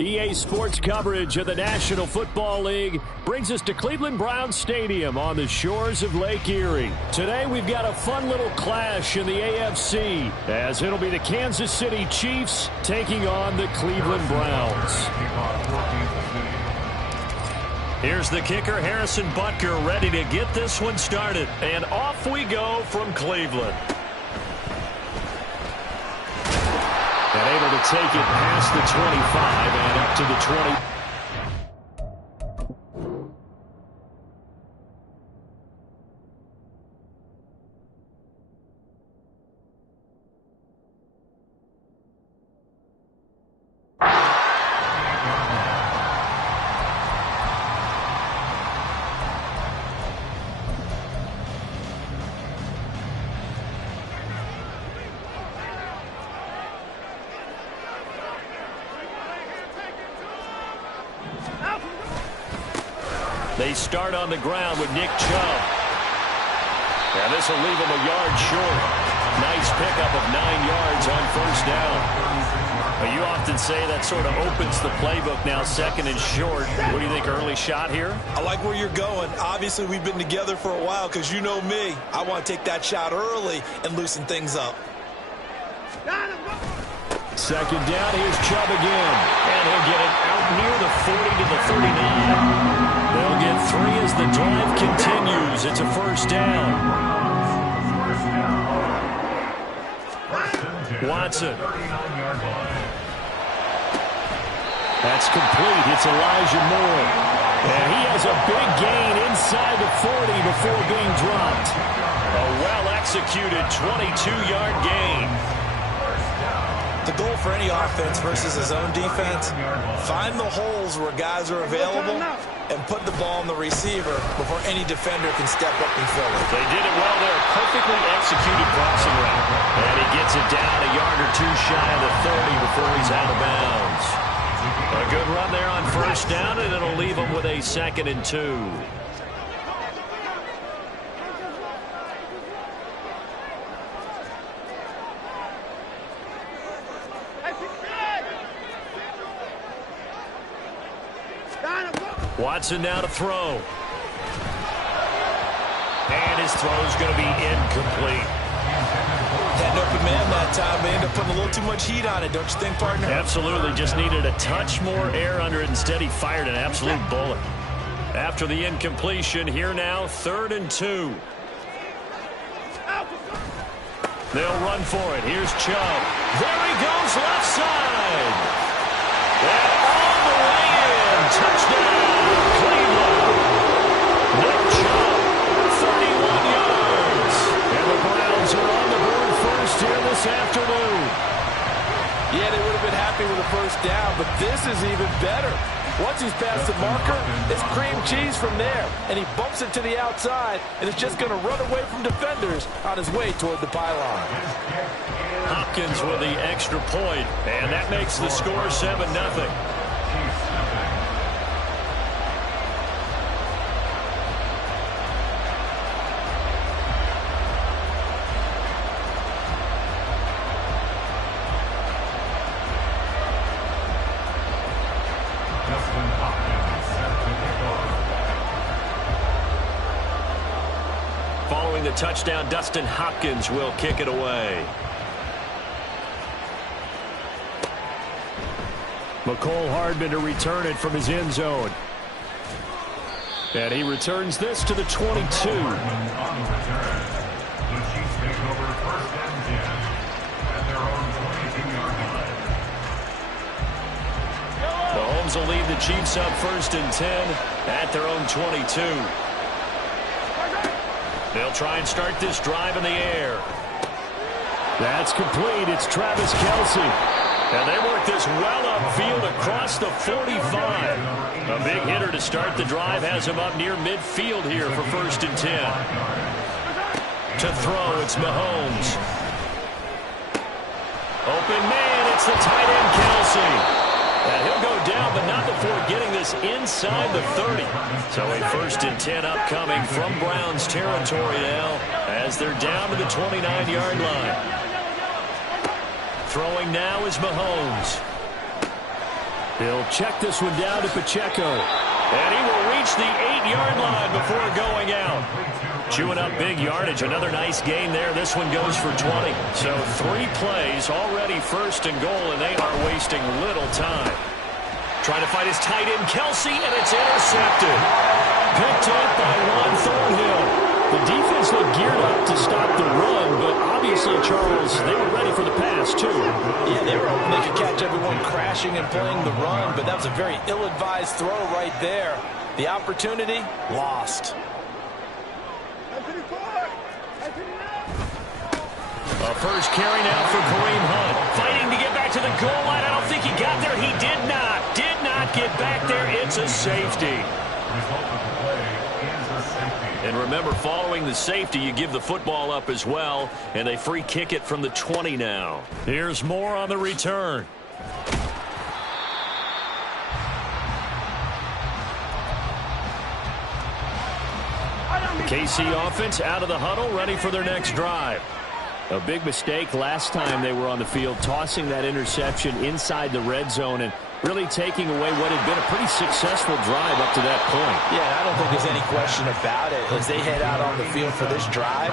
EA Sports coverage of the National Football League brings us to Cleveland Browns Stadium on the shores of Lake Erie. Today we've got a fun little clash in the AFC as it'll be the Kansas City Chiefs taking on the Cleveland Browns. Here's the kicker, Harrison Butker, ready to get this one started. And off we go from Cleveland. And able to take it past the 25 and up to the 20. They start on the ground with Nick Chubb. And this will leave him a yard short. Nice pickup of 9 yards on first down. Well, you often say that sort of opens the playbook now, second and short. What do you think, early shot here? I like where you're going. Obviously, we've been together for a while because you know me. I want to take that shot early and loosen things up. Second down, here's Chubb again. And he'll get it out near the 40 to the 39. They'll get 3 as the drive continues. It's a first down. Watson. That's complete. It's Elijah Moore. And he has a big gain inside the 40 before being dropped. A well-executed 22-yard gain. The goal for any offense versus his own defense, find the holes where guys are available and put the ball on the receiver before any defender can step up and fill it. They did it well there. Perfectly executed crossing route. And he gets it down a yard or two shy of the 30 before he's out of bounds. A good run there on first down, and it'll leave him with a 2nd and 2. Watson now to throw. And his throw is going to be incomplete. Had an open man that time. They ended up putting a little too much heat on it, don't you think, partner? Absolutely. Just needed a touch more air under it. Instead, he fired an absolute bullet. After the incompletion, here now, 3rd and 2. They'll run for it. Here's Chubb. There he goes, left side. And all the way in. Touchdown, Cleveland. Nick Chubb, 31 yards. And the Browns are on the board first here this afternoon. Yeah, they would have been happy with a first down, but this is even better. Once he's past the marker, it's cream cheese from there. And he bumps it to the outside, and it's just going to run away from defenders on his way toward the pylon. Hopkins with the extra point, and that makes the score 7-0. Following the touchdown, Dustin Hopkins will kick it away. McCole Hardman to return it from his end zone. And he returns this to the 22. Mahomes will lead the Chiefs up 1st and 10 at their own 22. They'll try and start this drive in the air. That's complete. It's Travis Kelce. And they work this well upfield across the 45. A big hitter to start the drive has him up near midfield here for 1st and 10. To throw, it's Mahomes. Open man, it's the tight end Kelce. And he'll go down, but not before getting this inside the 30. So a 1st and 10 upcoming from Browns territory now as they're down to the 29-yard line. Throwing now is Mahomes. He'll check this one down to Pacheco. And he will reach the 8-yard line before going out. Chewing up big yardage. Another nice gain there. This one goes for 20. So 3 plays already first and goal, and they are wasting little time. Trying to fight his tight end, Kelsey, and it's intercepted. Picked up by Juan Thornhill. The defense looked geared up to stop the run, but obviously, Charles, they were ready for the pass, too. Yeah, they were hoping they could catch everyone crashing and playing the run, but that was a very ill-advised throw right there. The opportunity, lost. A first carry now for Kareem Hunt. Fighting to get back to the goal line. I don't think he got there. He did not. Did not get back there. It's a safety. And remember, following the safety, you give the football up as well, and they free kick it from the 20 now. Here's more on the return. The KC offense out of the huddle, ready for their next drive. A big mistake last time they were on the field, tossing that interception inside the red zone and really taking away what had been a pretty successful drive up to that point. Yeah, I don't think there's any question about it. As they head out on the field for this drive,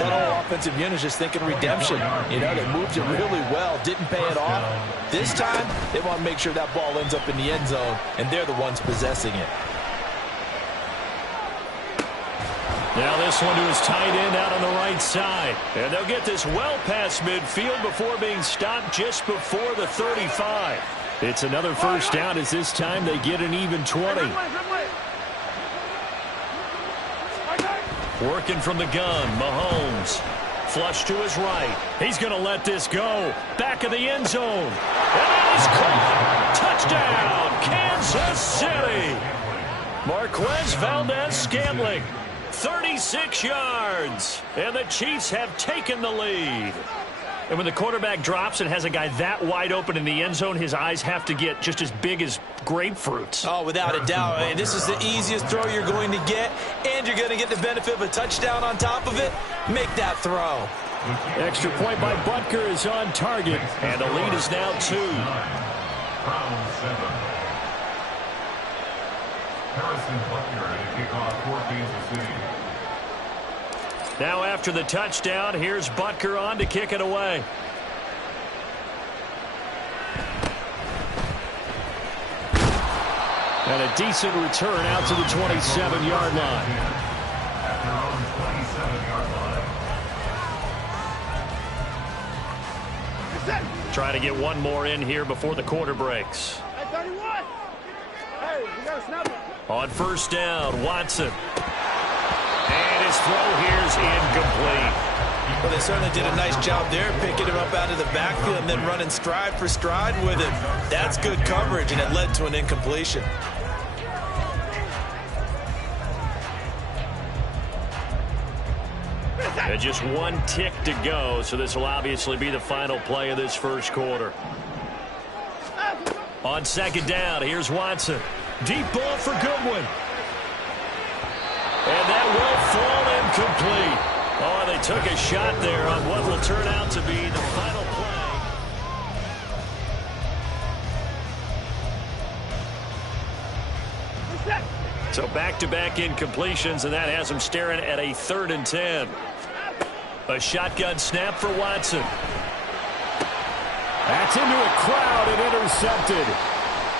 that whole offensive unit is just thinking redemption. You know, they moved it really well, didn't pay it off. This time, they want to make sure that ball ends up in the end zone, and they're the ones possessing it. Now this one to his tight end out on the right side. And they'll get this well past midfield before being stopped just before the 35. It's another first down as this time they get an even 20. Working from the gun, Mahomes. Flush to his right. He's going to let this go. Back of the end zone. And that is caught. Touchdown, Kansas City. Marquez Valdez-Scantling. 36 yards, and the Chiefs have taken the lead. And when the quarterback drops and has a guy that wide open in the end zone, his eyes have to get just as big as grapefruits. Oh, without a doubt. I mean, this is the easiest throw you're going to get, and you're going to get the benefit of a touchdown on top of it. Make that throw. Extra point by Butker is on target, and the lead is now 2. Harrison Butker to kick off for Kansas City. Now after the touchdown, here's Butker on to kick it away. And a decent return out to the 27-yard line. At their own 27-yard line. Trying to get one more in here before the quarter breaks. On first down, Watson. And his throw here is incomplete. Well, they certainly did a nice job there, picking him up out of the backfield and then running stride for stride with him. That's good coverage, and it led to an incompletion. And just one tick to go, so this will obviously be the final play of this first quarter. On second down, here's Watson. Deep ball for Goodwin. And that will fall incomplete. Oh, they took a shot there on what will turn out to be the final play. So back-to-back incompletions, and that has them staring at a 3rd and 10. A shotgun snap for Watson. That's into a crowd and intercepted.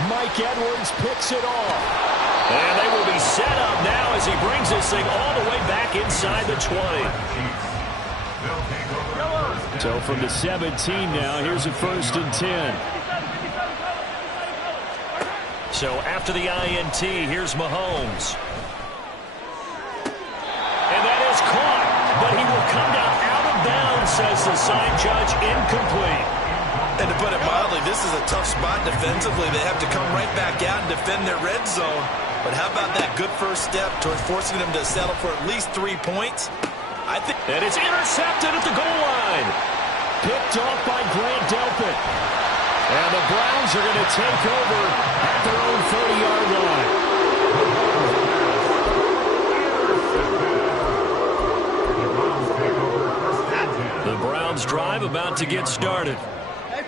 Mike Edwards picks it off. And they will be set up now as he brings this thing all the way back inside the 20. So from the 17 now, here's a 1st and 10. So after the INT, here's Mahomes. And that is caught, but he will come down out of bounds, says the sign judge, incomplete. And to put it mildly, this is a tough spot defensively. They have to come right back out and defend their red zone. But how about that good first step towards forcing them to settle for at least 3 points? I think. And it's intercepted at the goal line. Picked off by Grant Delpit. And the Browns are going to take over at their own 40-yard line. The Browns drive about to get started.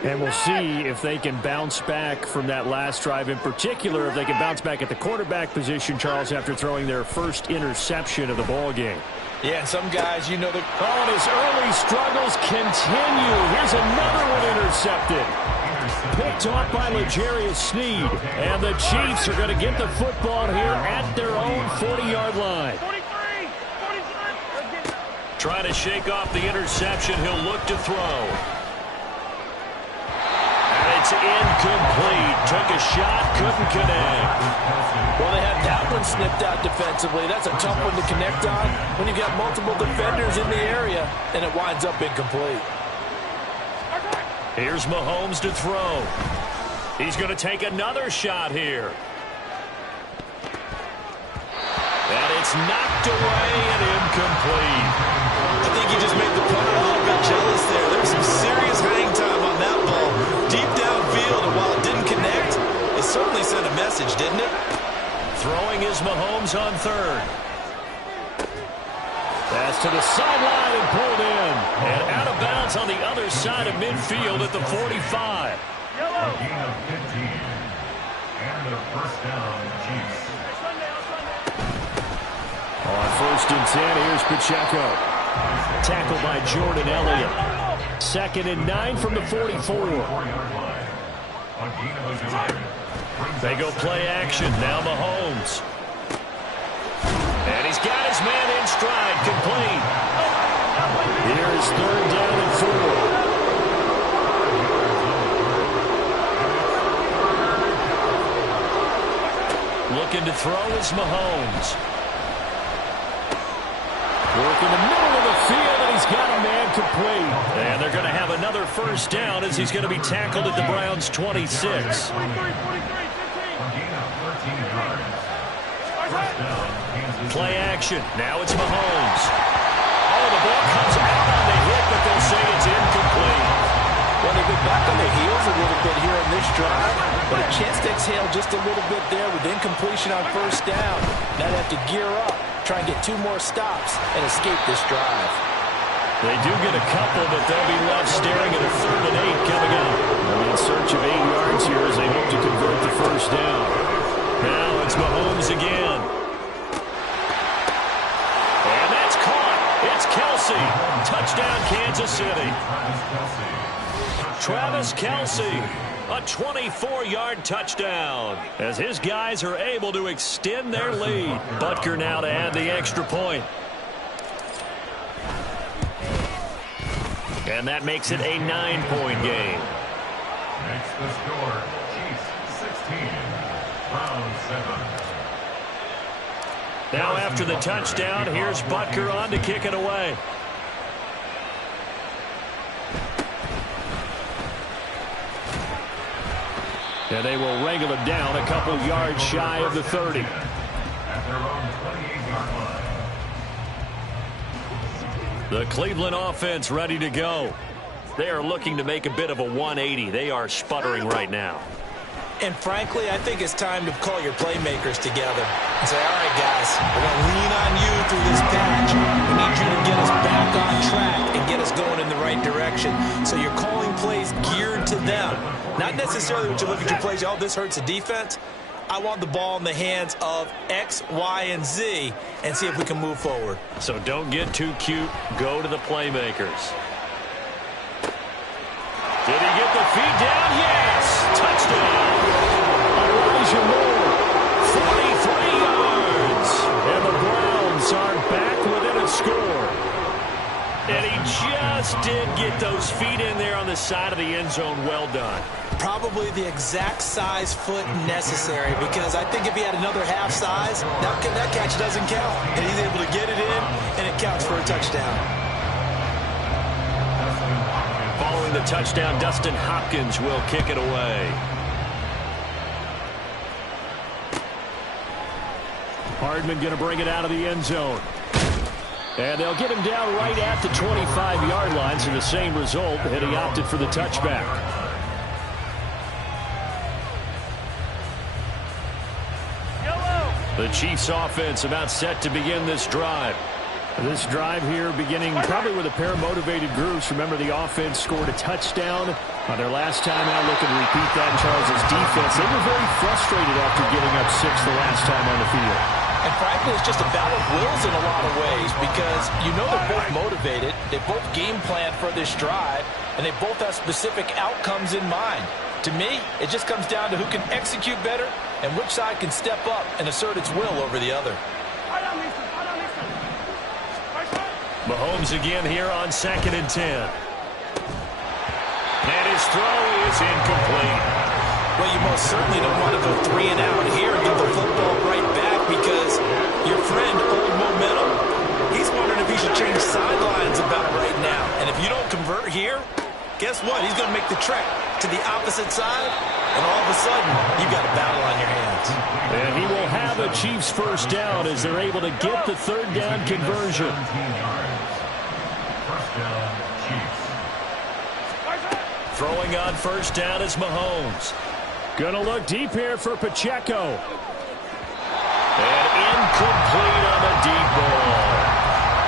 And we'll see if they can bounce back from that last drive, in particular, if they can bounce back at the quarterback position, Charles, after throwing their first interception of the ball game. Yeah, and some guys, you know, and his early struggles continue. Here's another one intercepted. Picked off by L'Jarius Sneed. And the Chiefs are going to get the football here at their own 40-yard line. Trying to shake off the interception. He'll look to throw. It's incomplete. Took a shot, couldn't connect. Well, they had that one snipped out defensively. That's a tough one to connect on when you've got multiple defenders in the area, and it winds up incomplete. Here's Mahomes to throw. He's going to take another shot here. And it's knocked away and incomplete. I think he just made the punter a little bit jealous there. There's some serious hang time on that ball. Deep downfield, and while it didn't connect, it certainly sent a message, didn't it? Throwing is Mahomes on third. Pass to the sideline and pulled in. And out of bounds on the other side of midfield at the 45. A gain of 15. And a first down, Chiefs. On 1st and 10, here's Pacheco. Tackled by Jordan Elliott. 2nd and 9 from the 44. They go play action. Now Mahomes. And he's got his man in stride. Complete. Here's 3rd down and 4. Looking to throw is Mahomes. Work in the middle of the field, and he's got a man complete. And they're going to have another first down as he's going to be tackled at the Browns' 26. Play action. Now it's Mahomes. Oh, the ball comes out on the hit, but they'll say it's incomplete. Well, they've been back on their heels a little bit here in this drive, but a chance to exhale just a little bit there with incompletion on first down. Now they have to gear up, try and get 2 more stops, and escape this drive. They do get a couple, but they'll be left staring at a 3rd and 8 coming up. They'll be in search of 8 yards here as they hope to convert the first down. Now it's Mahomes again. And that's caught. It's Kelsey. Touchdown, Kansas City. Travis Kelsey, a 24-yard touchdown, as his guys are able to extend their lead. Butker now to add the extra point. And that makes it a 9-point game. Makes the score, Chiefs 16, Browns 7. Now after the touchdown, here's Butker on to kick it away. And they will wrangle it down a couple yards shy of the 30. At their own 28-yard line. The Cleveland offense ready to go. They are looking to make a bit of a 180. They are sputtering right now. And frankly, I think it's time to call your playmakers together and say, all right, guys, we're going to lean on you through this patch. We need you to get us back on track and get us going in the right direction. So you're calling plays geared to them. Not necessarily what you look at your plays, oh, this hurts the defense. I want the ball in the hands of X, Y, and Z and see if we can move forward. So don't get too cute. Go to the playmakers. Did he get the feed down? Yes! Touchdown! Elijah Moore, 43 yards. And the Browns are back within a score. And he just did get those feet in there on the side of the end zone. Well done. Probably the exact size foot necessary, because I think if he had another half size, that catch doesn't count. And he's able to get it in, and it counts for a touchdown. Following the touchdown, Dustin Hopkins will kick it away. Hardman going to bring it out of the end zone. And they'll get him down right at the 25-yard line, so the same result, and he opted for the touchback. The Chiefs offense about set to begin this drive. This drive here beginning probably with a pair of motivated groups. Remember, the offense scored a touchdown on their last time out. Looking to repeat that in Charles' defense. They were very frustrated after giving up 6 the last time on the field. And frankly, it's just a battle of wills in a lot of ways because you know they're both motivated. They both game plan for this drive, and they both have specific outcomes in mind. To me, it just comes down to who can execute better and which side can step up and assert its will over the other. Mahomes again here on 2nd and 10. And his throw is incomplete. Well, you most certainly don't want to go 3 and out here and get the football right back because your friend, Old Momentum, he's wondering if he should change sidelines about right now. And if you don't convert here, guess what? He's going to make the trek to the opposite side, and all of a sudden, you've got a battle on your hands. And he will have a Chiefs first down as they're able to get the 3rd down conversion. Throwing on 1st down is Mahomes. Gonna look deep here for Pacheco. And incomplete on the deep ball.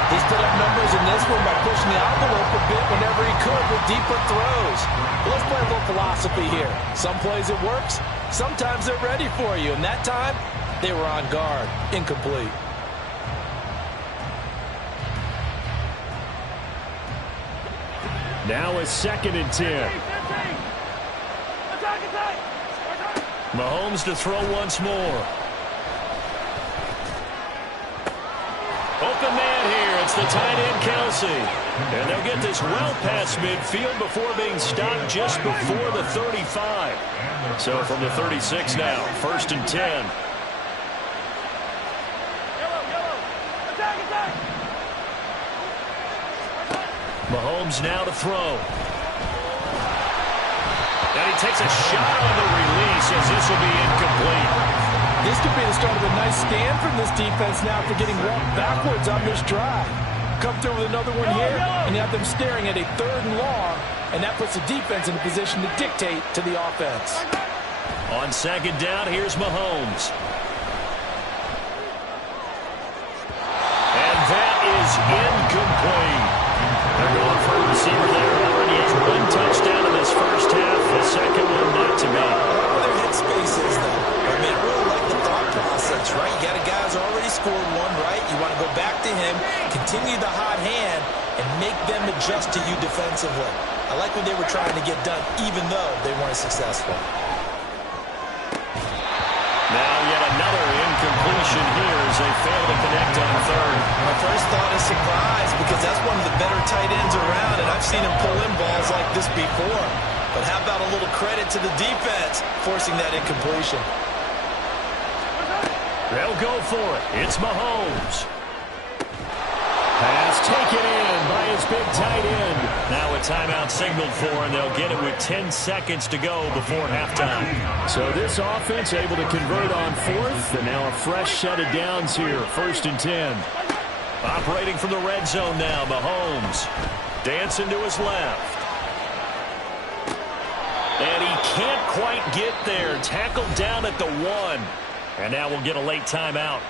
He's put up numbers in this one by pushing the envelope a bit whenever he could with deeper throws. Well, let's play a little philosophy here. Some plays it works. Sometimes they're ready for you. And that time, they were on guard. Incomplete. Now a 2nd and 10. Mahomes to throw once more. Open man here. It's the tight end, Kelsey. And they'll get this well past midfield before being stopped just before the 35. So from the 36 now, 1st and 10. Mahomes now to throw. And he takes a shot on the release as this will be incomplete. This could be the start of a nice stand from this defense now for getting walked backwards on this drive. Come through with another one here, and you have them staring at a 3rd and long, and that puts the defense in a position to dictate to the offense. On 2nd down, here's Mahomes. And that is incomplete. They're going for a receiver there. Already has 1 touchdown in this first half. The second one not to be. Well, their headspace is, though. I mean, I really like the thought process, right? You got a guy who's already scored 1, right? You want to go back to him, continue the hot hand, and make them adjust to you defensively. I like what they were trying to get done, even though they weren't successful. Now yet another incompletion here as they fail to connect on 3rd. My first thought is surprise because that's one of the better tight ends around, and I've seen him pull in balls like this before. But how about a little credit to the defense forcing that incompletion? They'll go for it. It's Mahomes. Pass taken in by his big tight end. Now a timeout signaled for, and they'll get it with 10 seconds to go before halftime. So this offense able to convert on 4th, and now a fresh set of downs here. 1st and 10. Operating from the red zone now, Mahomes. Dancing to his left. And he can't quite get there. Tackled down at the 1. And now we'll get a late timeout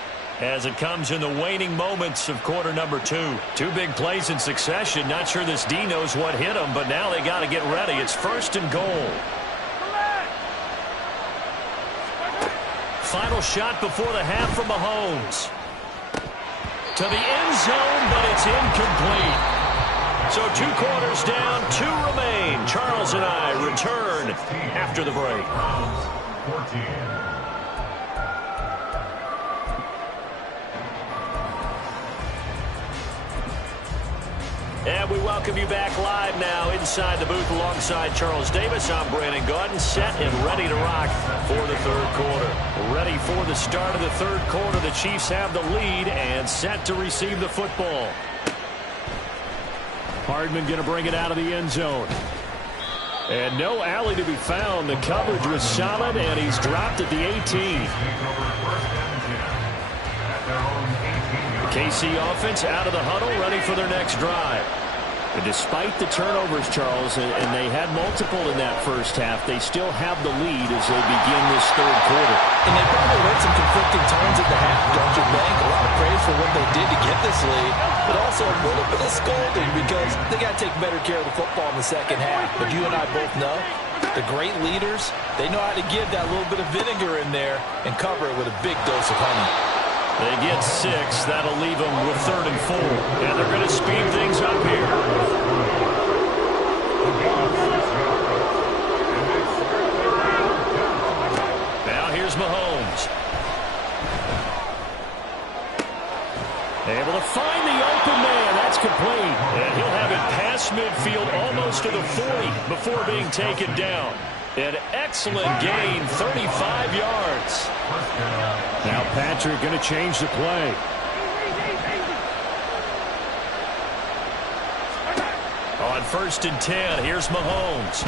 as it comes in the waning moments of quarter number 2. 2 big plays in succession. Not sure this D knows what hit him, but now they got to get ready. It's 1st and goal. Final shot before the half from Mahomes. To the end zone, but it's incomplete. So 2 quarters down, 2 remain. Charles and I return after the break. 14. And we welcome you back live now inside the booth alongside Charles Davis. I'm Brandon Gaudin, set and ready to rock for the 3rd quarter. Ready for the start of the 3rd quarter. The Chiefs have the lead and set to receive the football. Hardman going to bring it out of the end zone. And no alley to be found. The coverage was solid, and he's dropped at the 18. The KC offense out of the huddle, ready for their next drive. And despite the turnovers, Charles, and they had multiple in that first half, they still have the lead as they begin this third quarter. And they probably heard some conflicting tones at the half, don't you think? A lot of praise for what they did to get this lead, but also a little bit of scolding because they got to take better care of the football in the second half. But you and I both know the great leaders, they know how to give that little bit of vinegar in there and cover it with a big dose of honey. They get 6. That'll leave them with 3rd and 4. And they're going to speed things up here. Now here's Mahomes. Able to find the open man. That's complete. And he'll have it past midfield almost to the 40 before being taken down. An excellent gain, 35 yards. Now Patrick going to change the play. On 1st and 10, here's Mahomes.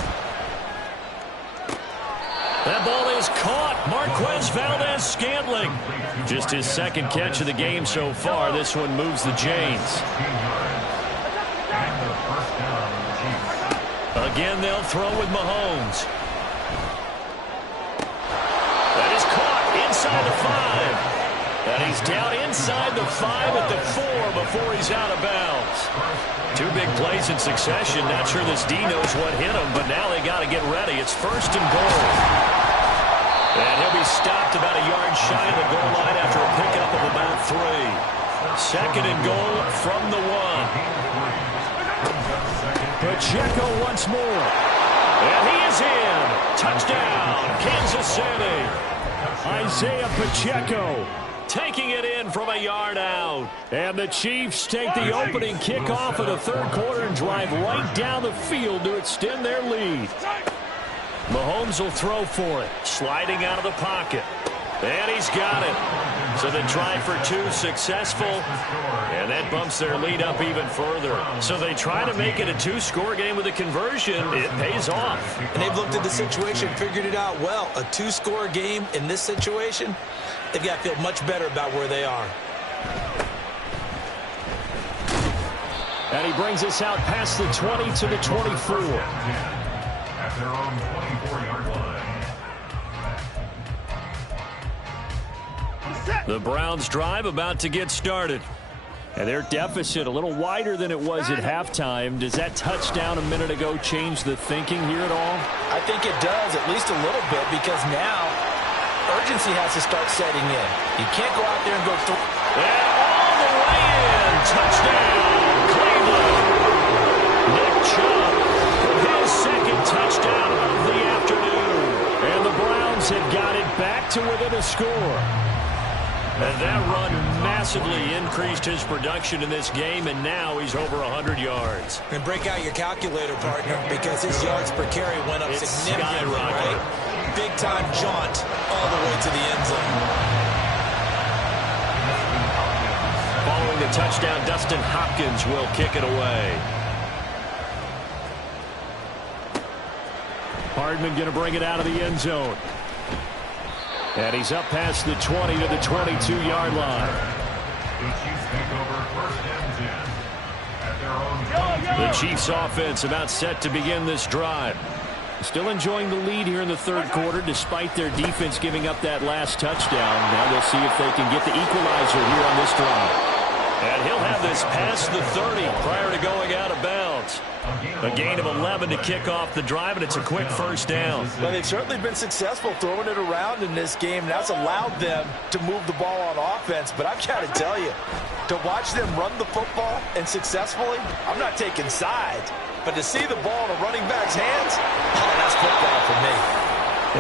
That ball is caught. Marquez Valdez-Scantling. Just his 2nd catch of the game so far. This one moves the chains. Again, they'll throw with Mahomes. That is caught inside the 5. And he's down inside the 5 at the 4 before he's out of bounds. 2 big plays in succession. Not sure this D knows what hit him, but now they got to get ready. It's 1st and goal. And he'll be stopped about a yard shy of the goal line after a pickup of about 3. 2nd and goal from the 1. Pacheco once more. And he is in. Touchdown, Kansas City. Isaiah Pacheco taking it in from a yard out. And the Chiefs take the opening kickoff of the 3rd quarter and drive right down the field to extend their lead. Mahomes will throw for it. Sliding out of the pocket. And he's got it. So the try for 2 successful. And that bumps their lead up even further. So they try to make it a 2-score game with a conversion. It pays off. And they've looked at the situation, figured it out well. A 2-score game in this situation, they've got to feel much better about where they are. And he brings us out past the 20 to the 24. At their own 24-yard line. The Browns drive about to get started. And their deficit a little wider than it was at halftime. Does that touchdown a minute ago change the thinking here at all? I think it does, at least a little bit, because now urgency has to start setting in. You can't go out there and go through. And all the way in. Touchdown, Cleveland. Nick Chubb with his 2nd touchdown of the afternoon. And the Browns have got it back to within a score. And that run massively increased his production in this game, and now he's over 100 yards. And break out your calculator, partner, because his yards per carry went up significantly, right? Big-time jaunt all the way to the end zone. Following the touchdown, Dustin Hopkins will kick it away. Hardman going to bring it out of the end zone. And he's up past the 20 to the 22-yard line. The Chiefs take over 1st and 10. At their own The Chiefs offense about set to begin this drive. Still enjoying the lead here in the 3rd quarter despite their defense giving up that last touchdown. Now they'll see if they can get the equalizer here on this drive. And he'll have this past the 30 prior to going out of bounds. A gain of 11 to kick off the drive, and it's a quick 1st down. Well, they've certainly been successful throwing it around in this game. That's allowed them to move the ball on offense. But I've got to tell you, to watch them run the football and successfully, I'm not taking sides. But to see the ball in a running back's hands, oh, that's football for me.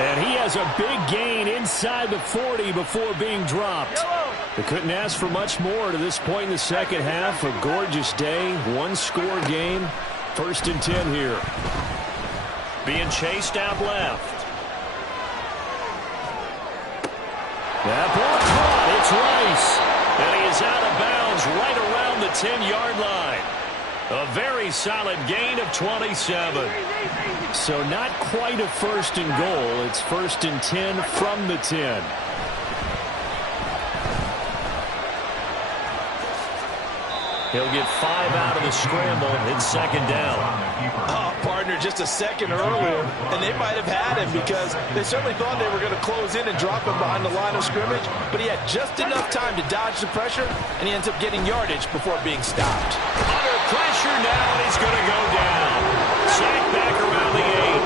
And he has a big gain inside the 40 before being dropped. They couldn't ask for much more to this point in the second half. A gorgeous day, 1-score game. 1st and 10 here. Being chased out left. That ball caught. It's Rice. And he is out of bounds right around the 10-yard line. A very solid gain of 27. So not quite a 1st and goal. It's 1st and 10 from the 10. He'll get 5 out of the scramble. It's second down. Oh, partner, just a second earlier, and they might have had him because they certainly thought they were going to close in and drop him behind the line of scrimmage, but he had just enough time to dodge the pressure, and he ends up getting yardage before being stopped. Under pressure now, and he's going to go down. Sacked back around the 8.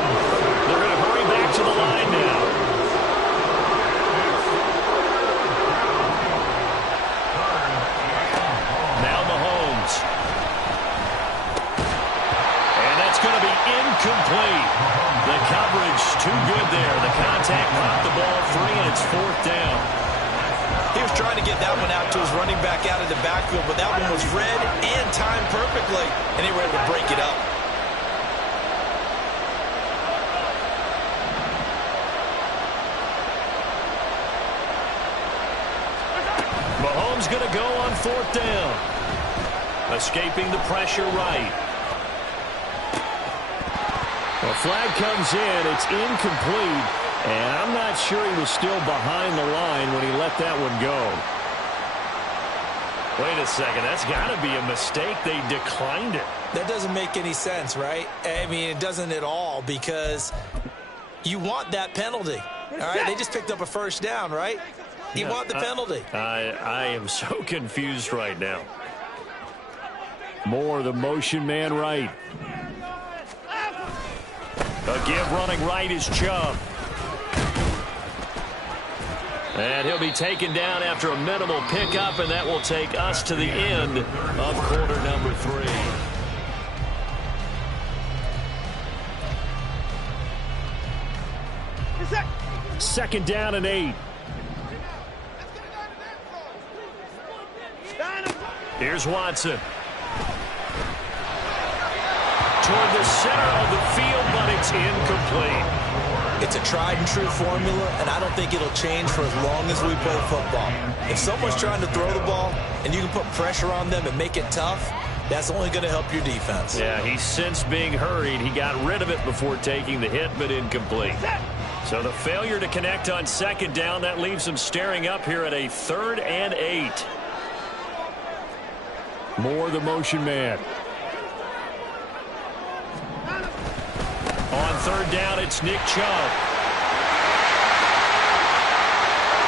They're going to hurry back to the line now. Incomplete. The coverage too good there. The contact knocked the ball free, and it's fourth down. He was trying to get that one out to his running back out of the backfield, but that one was read and timed perfectly, and they were able to break it up. Mahomes going to go on fourth down. Escaping the pressure right. The flag comes in. It's incomplete, and I'm not sure he was still behind the line when he let that one go. Wait a second. That's got to be a mistake. They declined it. That doesn't make any sense, right? I mean, it doesn't at all because you want that penalty. All right, they just picked up a first down, right? You want the penalty. I am so confused right now. Moore, the motion man right. A give running right is Chubb. And he'll be taken down after a minimal pickup, and that will take us to the end of quarter number 3. Second down and 8. Here's Watson. Toward the center of the field, but it's incomplete. It's a tried and true formula, and I don't think it'll change for as long as we play football. If someone's trying to throw the ball and you can put pressure on them and make it tough, that's only going to help your defense. Yeah, he sensed being hurried. He got rid of it before taking the hit, but incomplete. So the failure to connect on second down, that leaves him staring up here at a 3rd and 8. Moore, the motion man. On third down, it's Nick Chubb.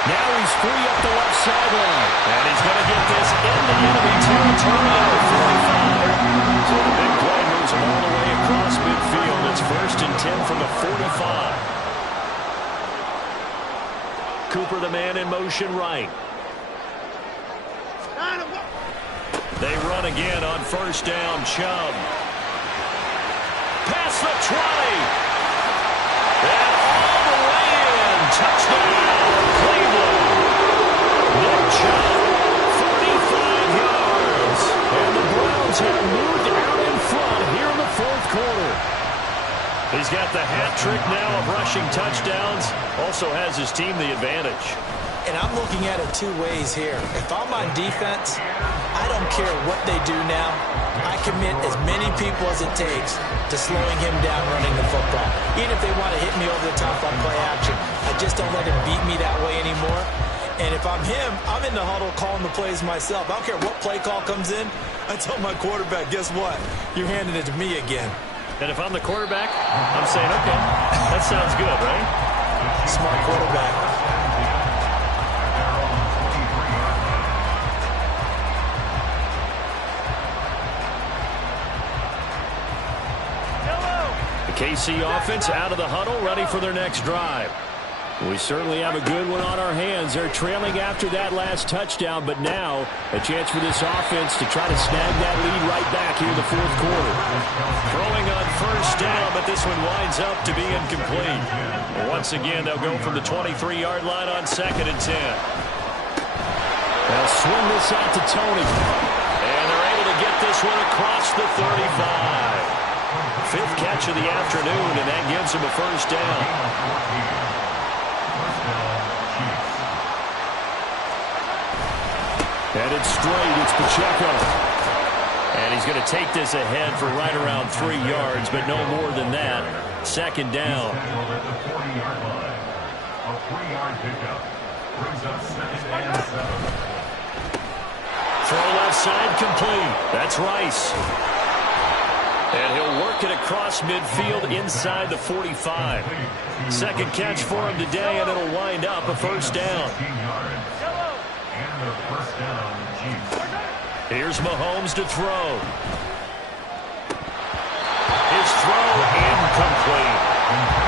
Now he's free up the left sideline. And he's going to get this into enemy territory at the 45. So the big play moves him all the way across midfield. It's 1st and 10 from the 45. Cooper, the man in motion right. They run again on first down. Chubb. Past the 20. And all the way in. Touchdown, Cleveland. Nick Chubb, 45 yards. And the Browns have moved out in front here in the 4th quarter. He's got the hat trick now of rushing touchdowns. Also has his team the advantage. And I'm looking at it 2 ways here. If I'm on defense, I don't care what they do now. I commit as many people as it takes to slowing him down running the football. Even if they want to hit me over the top on play action, I just don't let him beat me that way anymore. And if I'm him, I'm in the huddle calling the plays myself. I don't care what play call comes in. I tell my quarterback, guess what? You're handing it to me again. And if I'm the quarterback, I'm saying, okay, that sounds good, right? Smart quarterback. KC offense out of the huddle, ready for their next drive. We certainly have a good one on our hands. They're trailing after that last touchdown, but now a chance for this offense to try to snag that lead right back here in the 4th quarter. Throwing on first down, but this one winds up to be incomplete. Once again, they'll go from the 23-yard line on 2nd and 10. They'll swing this out to Tony. And they're able to get this one across the 35. 5th catch of the afternoon, and that gives him a first down. Headed straight, it's Pacheco. And he's going to take this ahead for right around 3 yards, but no more than that. 2nd down. A 3-yard pickup brings up 2nd and 7. Throw left side complete. That's Rice. And he'll work it across midfield inside the 45. Second catch for him today, and it'll wind up a first down. Here's Mahomes to throw. His throw incomplete.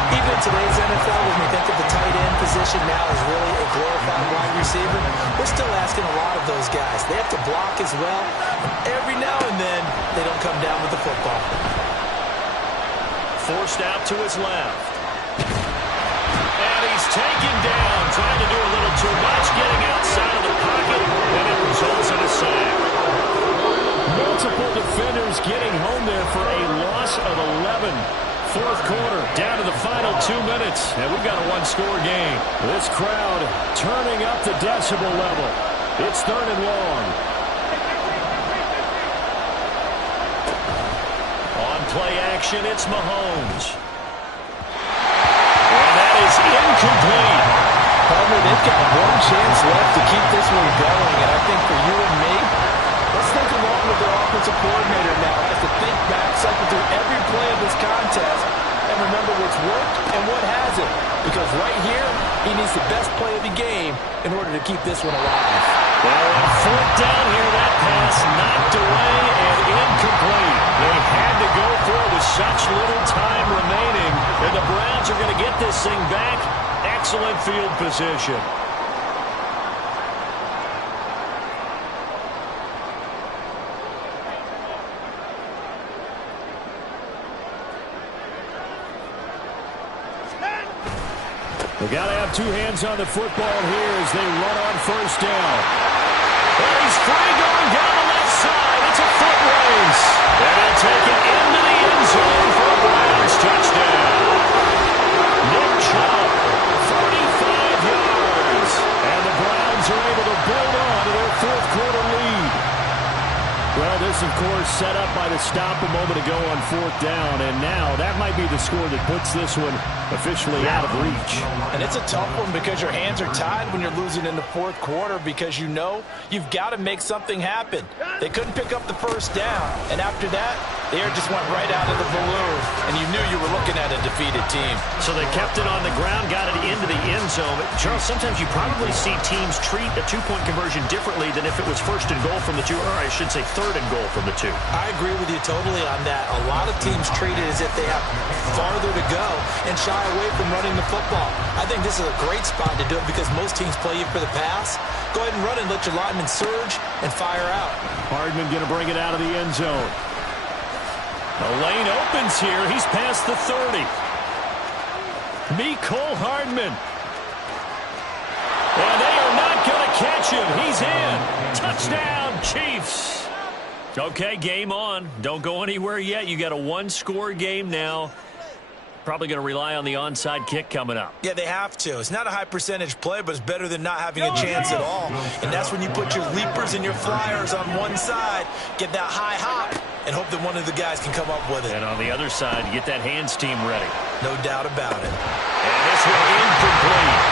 Even in today's NFL, when we think of the tight end position now as really a glorified wide receiver, we're still asking a lot of those guys. They have to block as well. Every now and then, they don't come down with the football. Forced out to his left. And he's taken down, trying to do a little too much, getting outside of the pocket, and it results in a sack. Multiple defenders getting home there for a loss of 11. Fourth quarter, down to the final 2 minutes, and we've got a one-score game. This crowd turning up the decibel level. It's 3rd and long. On play action, it's Mahomes. And that is incomplete. Partner, they've got one chance left to keep this one going, and I think for you and me, let's think along with their offensive coordinator now as to think back, cycle through every play of this contest, and remember what's worked and what hasn't. Because right here, he needs the best play of the game in order to keep this one alive. Well, on 4th down here, that pass knocked away and incomplete. They had to go for it with such little time remaining, and the Browns are going to get this thing back. Excellent field position. They got to have two hands on the football here as they run on 1st down. And he's free going down the left side. It's a foot race. And he'll take it into the end zone for a Browns touchdown. Nick Chubb, 45 yards. And the Browns are able to build on to their 4th quarter lead. Well, this, of course, set up by the stop a moment ago on 4th down, and now that might be the score that puts this one officially out of reach. And it's a tough one because your hands are tied when you're losing in the 4th quarter because you know you've got to make something happen. They couldn't pick up the 1st down, and after that, the air just went right out of the balloon, and you knew you were looking at a defeated team. So they kept it on the ground, got it into the end zone. Charles, sometimes you probably see teams treat a two-point conversion differently than if it was 1st and goal from the 2, or I should say 3rd and goal from the 2. I agree with you totally on that. A lot of teams treat it as if they have farther to go and shy away from running the football. I think this is a great spot to do it because most teams play you for the pass. Go ahead and run and let your linemen surge and fire out. Hardman going to bring it out of the end zone. The lane opens here. He's past the 30. Mecole Hardman. And they are not going to catch him. He's in. Touchdown, Chiefs. Okay, game on. Don't go anywhere yet. You got a one-score game now. Probably going to rely on the onside kick coming up. Yeah, they have to. It's not a high percentage play, but it's better than not having a chance at all. And that's when you put your leapers and your flyers on one side, get that high hop, and hope that one of the guys can come up with it. And on the other side, get that hands team ready. No doubt about it. And this one incomplete.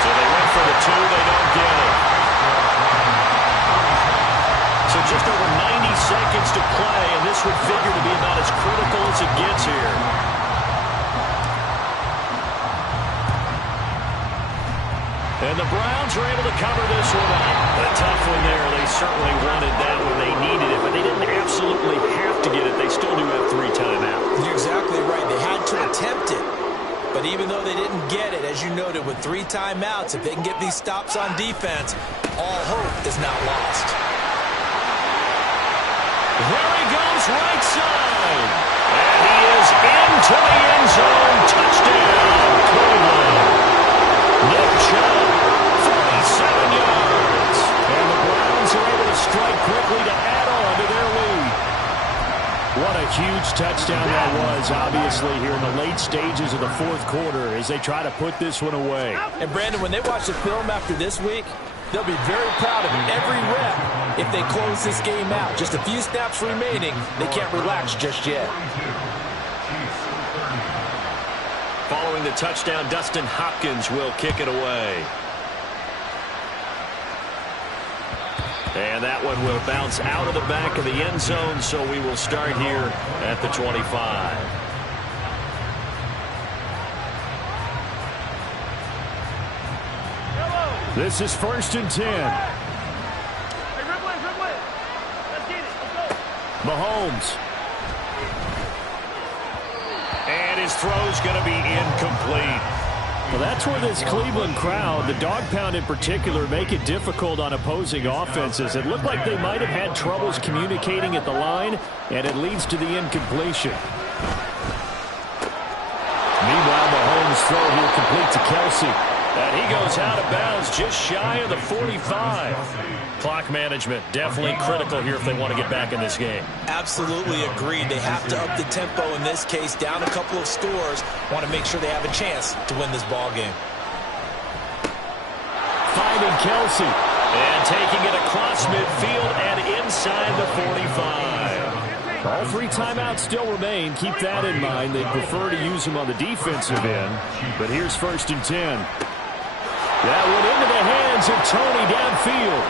So they went for the 2. They don't get it. So just over 90 seconds to play, and this would figure to be about as critical as it gets here. And the Browns are able to cover this one up. A tough one there. They certainly wanted that when they needed it, but they didn't absolutely have to get it. They still do have 3 timeouts. You're exactly right. They had to attempt it. But even though they didn't get it, as you noted, with 3 timeouts, if they can get these stops on defense, all hope is not lost. There he goes, right side. And he is into the end zone. Touchdown, Cleveland. Nick Chubb, 47 yards. And the Browns are able to strike quickly to add on to their lead. What a huge touchdown that was, obviously, here in the late stages of the 4th quarter as they try to put this one away. And, Brandon, when they watch the film after this week, they'll be very proud of every rep if they close this game out. Just a few snaps remaining. They can't relax just yet. Following the touchdown, Dustin Hopkins will kick it away. And that one will bounce out of the back of the end zone, so we will start here at the 25. This is 1st and 10. Mahomes. And his throw's going to be incomplete. Well, that's where this Cleveland crowd, the dog pound in particular, make it difficult on opposing offenses. It looked like they might have had troubles communicating at the line, and it leads to the incompletion. Meanwhile, Mahomes' throw here complete to Kelsey. And he goes out of bounds just shy of the 45. Clock management definitely critical here if they want to get back in this game. Absolutely agreed. They have to up the tempo in this case, down a couple of scores. Want to make sure they have a chance to win this ball game. Finding Kelsey. And taking it across midfield and inside the 45. All 3 timeouts still remain. Keep that in mind. They prefer to use them on the defensive end. But here's 1st and 10. That went into the hands of Tony downfield.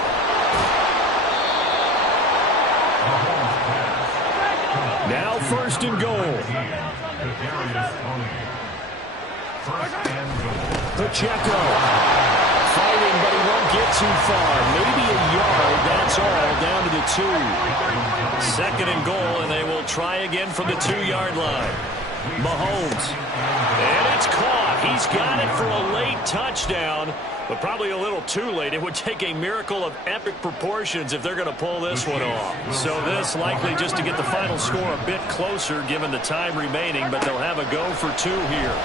Now 1st and goal. Pacheco. Fighting, but he won't get too far. Maybe a yard, that's all, down to the 2. 2nd and goal, and they will try again from the 2-yard line. Mahomes. And it's caught. He's got it for a late touchdown, but probably a little too late. It would take a miracle of epic proportions if they're going to pull this one off. So this likely just to get the final score a bit closer given the time remaining, but they'll have a go for 2 here.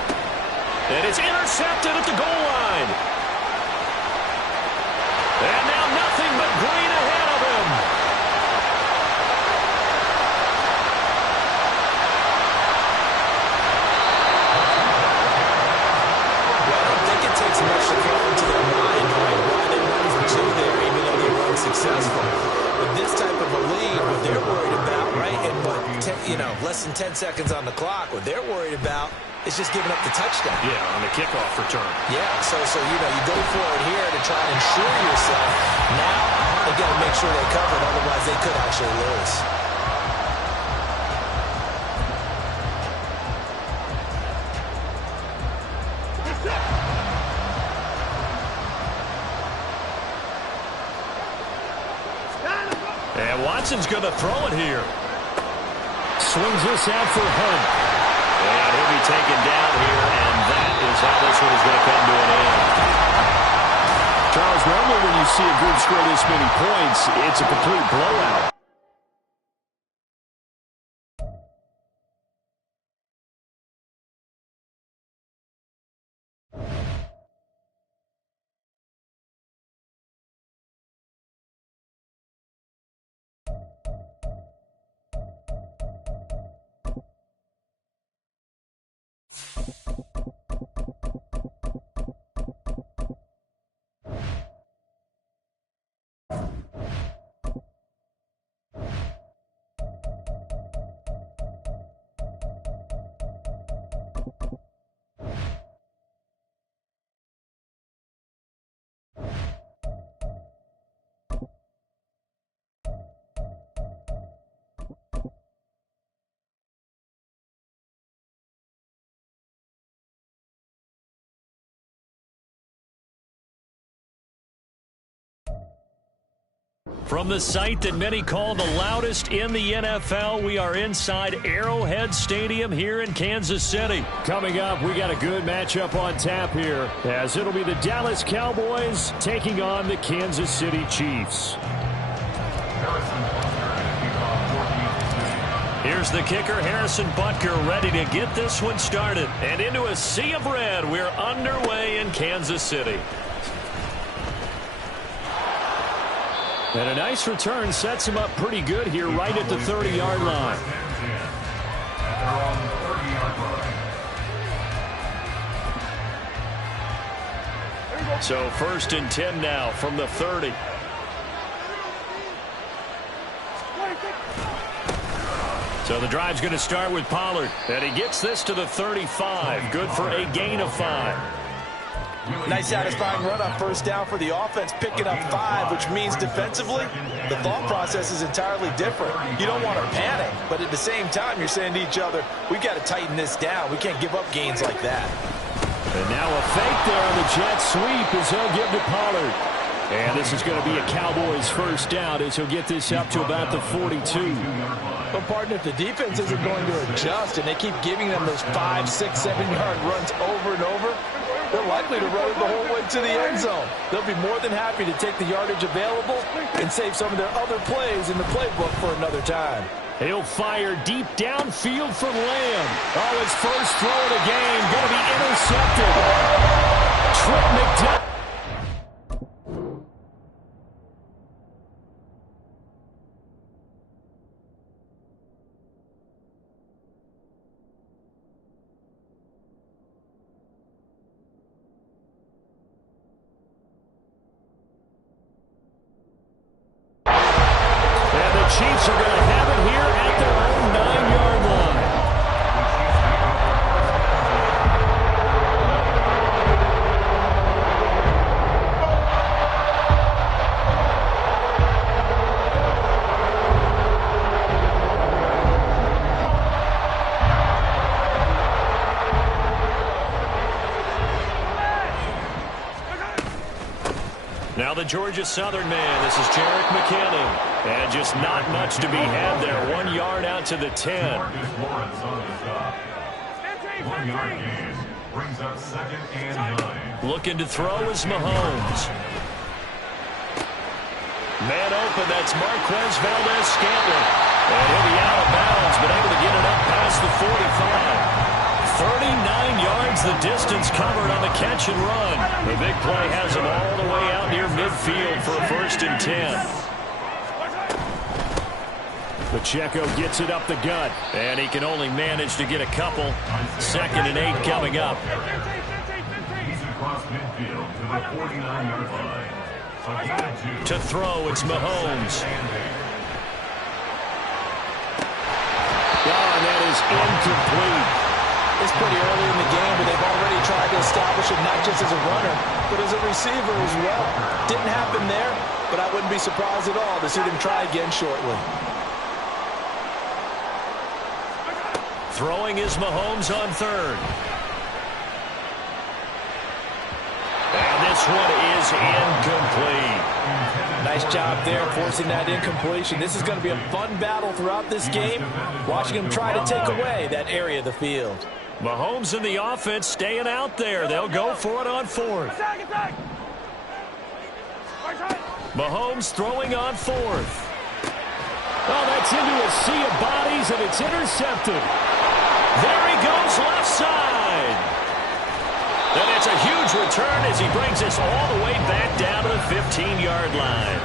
And it's intercepted at the goal line. And now nothing but green ahead of him. Well, I don't think it takes much to come into their mind why they run for 2 there, even though they were unsuccessful. With this type of a lead, what they're worried about, right, and less than 10 seconds on the clock, what they're worried about is just giving up the touchdown. Yeah, on the kickoff return. Yeah, so you go for it here to try and ensure yourself. Now they got to make sure they cover it, otherwise they could actually lose. And Watson's going to throw it here. Swings this out for Hunt. And he'll be taken down here, and that is how this one is going to come to an end. Charles, normally when you see a group score this many points, it's a complete blowout. From the site that many call the loudest in the NFL, we are inside Arrowhead Stadium here in Kansas City. Coming up, we got a good matchup on tap here, as it'll be the Dallas Cowboys taking on the Kansas City Chiefs. Here's the kicker, Harrison Butker, ready to get this one started. And into a sea of red, we're underway in Kansas City. And a nice return sets him up pretty good here right at the 30-yard line. So 1st and 10 now from the 30. So the drive's going to start with Pollard. And he gets this to the 35. Good for a gain of 5. Nice satisfying run on first down for the offense, picking up 5, which means defensively, the thought process is entirely different. You don't want to panic, but at the same time, you're saying to each other, we've got to tighten this down. We can't give up gains like that. And now a fake there on the jet sweep as he'll give to Pollard. And this is going to be a Cowboys first down as he'll get this up to about the 42. But, partner, if the defense isn't going to adjust and they keep giving them those 5, 6, 7-yard runs over and over, they're likely to run it the whole way to the end zone. They'll be more than happy to take the yardage available and save some of their other plays in the playbook for another time. He'll fire deep downfield from Lamb. Oh, his first throw of the game going to be intercepted. Trent McDuffie. Chiefs are going to have it here at their own 9-yard line. Now the Georgia Southern man, this is Jerick McKinnon. And just not much to be had there. 1 yard out to the 10. 1 yard gain brings up 2nd and 9. Looking to throw is Mahomes. Man open, that's Marquez Valdez-Scantling. And he'll be out of bounds, but able to get it up past the 45. 39 yards the distance covered on the catch and run. The big play has him all the way out near midfield for a 1st and 10. Pacheco gets it up the gut, and he can only manage to get a couple. 2nd and 8 coming up. He's across midfield to the 49-yard line. To throw, it's Mahomes. And that is incomplete. It's pretty early in the game, but they've already tried to establish it not just as a runner, but as a receiver as well. Didn't happen there, but I wouldn't be surprised at all to see them try again shortly. Throwing is Mahomes on 3rd. And this one is incomplete. Nice job there forcing that incompletion. This is going to be a fun battle throughout this game, watching them try to take away that area of the field. Mahomes and the offense staying out there. They'll go for it on 4th. Mahomes throwing on 4th. Oh, that's into a sea of bodies, and it's intercepted. There he goes left side. And it's a huge return as he brings us all the way back down to the 15-yard line.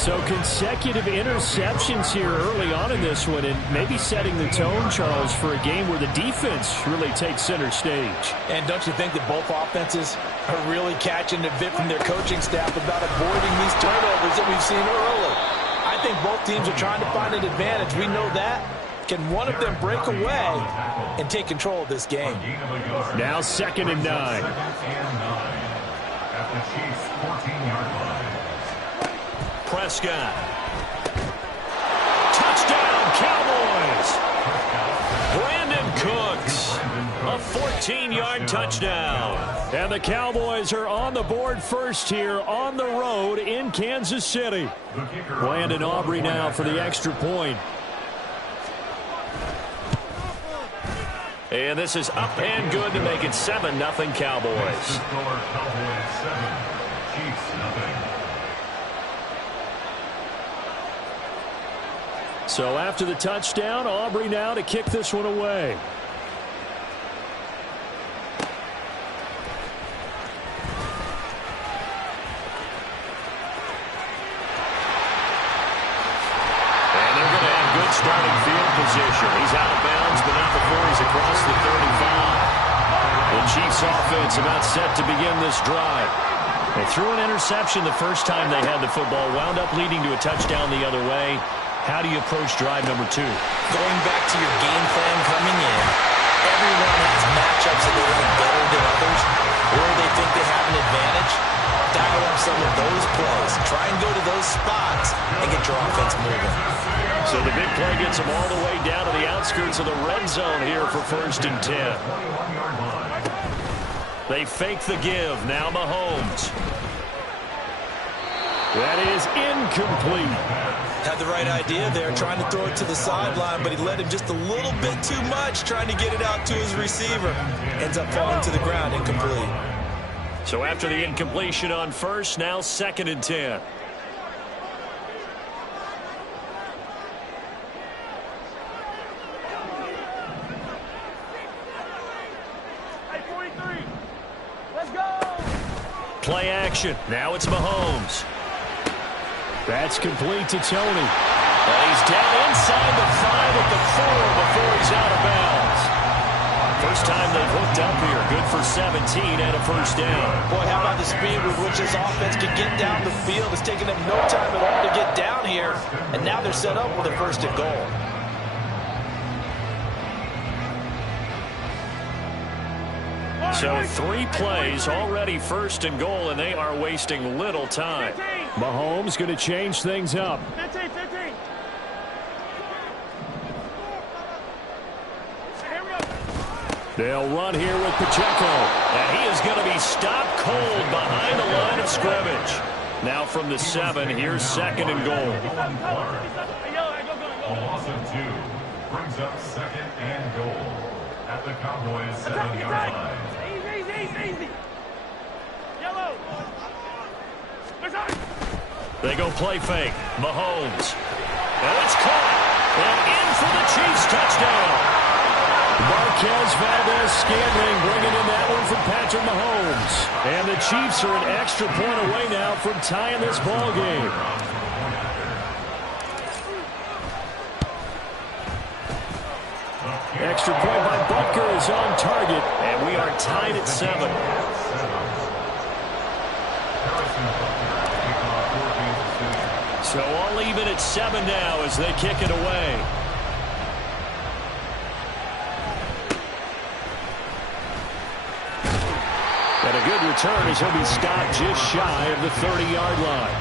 So consecutive interceptions here early on in this one, and maybe setting the tone, Charles, for a game where the defense really takes center stage. And don't you think that both offenses are really catching the bit from their coaching staff about avoiding these turnovers that we've seen early? I think both teams are trying to find an advantage. We know that. Can one of them break away and take control of this game? Now 2nd and 9. At the Chiefs' 14-yard line. Prescott. Touchdown, Cowboys. Brandon Cooks. A 14-yard touchdown. And the Cowboys are on the board first here on the road in Kansas City. Landon Aubrey now for the extra point. And this is up and good to make it 7-0 Cowboys. So after the touchdown, Aubrey now to kick this one away. Starting field position. He's out of bounds, but not before he's across the 35. The Chiefs offense about set to begin this drive. They threw an interception the first time they had the football, wound up leading to a touchdown the other way. How do you approach drive number 2? Going back to your game plan coming in, everyone has matchups that they like better than others, where they some of those plays. Try and go to those spots and get your offense moving. So the big play gets them all the way down to the outskirts of the red zone here for 1st and 10. They fake the give. Now Mahomes. That is incomplete. Had the right idea there, trying to throw it to the sideline, but he led him just a little bit too much, trying to get it out to his receiver. Ends up falling to the ground, incomplete. So after the incompletion on 1st, now 2nd and 10. Play action. Now it's Mahomes. That's complete to Tony. And he's down inside the 5 at the 4 before he's out of bounds. First time they've hooked up here. Good for 17 and a 1st down. Boy, how about the speed with which this offense can get down the field? It's taken them no time at all to get down here. And now they're set up with a 1st and goal. So 3 plays, already 1st and goal, and they are wasting little time. Mahomes going to change things up. 15. They'll run here with Pacheco, and he is going to be stopped cold behind the line of scrimmage. Now from the 7, here's 2nd and goal. A loss of 2 brings up 2nd and goal at the Cowboys' 7-yard line. Easy. Yellow. They go play fake. Mahomes. And it's caught. And in for the Chiefs touchdown. Marquez Valdez-Scantling bringing in that one from Patrick Mahomes. And the Chiefs are an extra point away now from tying this ball game. Extra point by Butker is on target, and we are tied at 7. So all even at 7 now as they kick it away. And a good return as he'll be stopped just shy of the 30-yard line.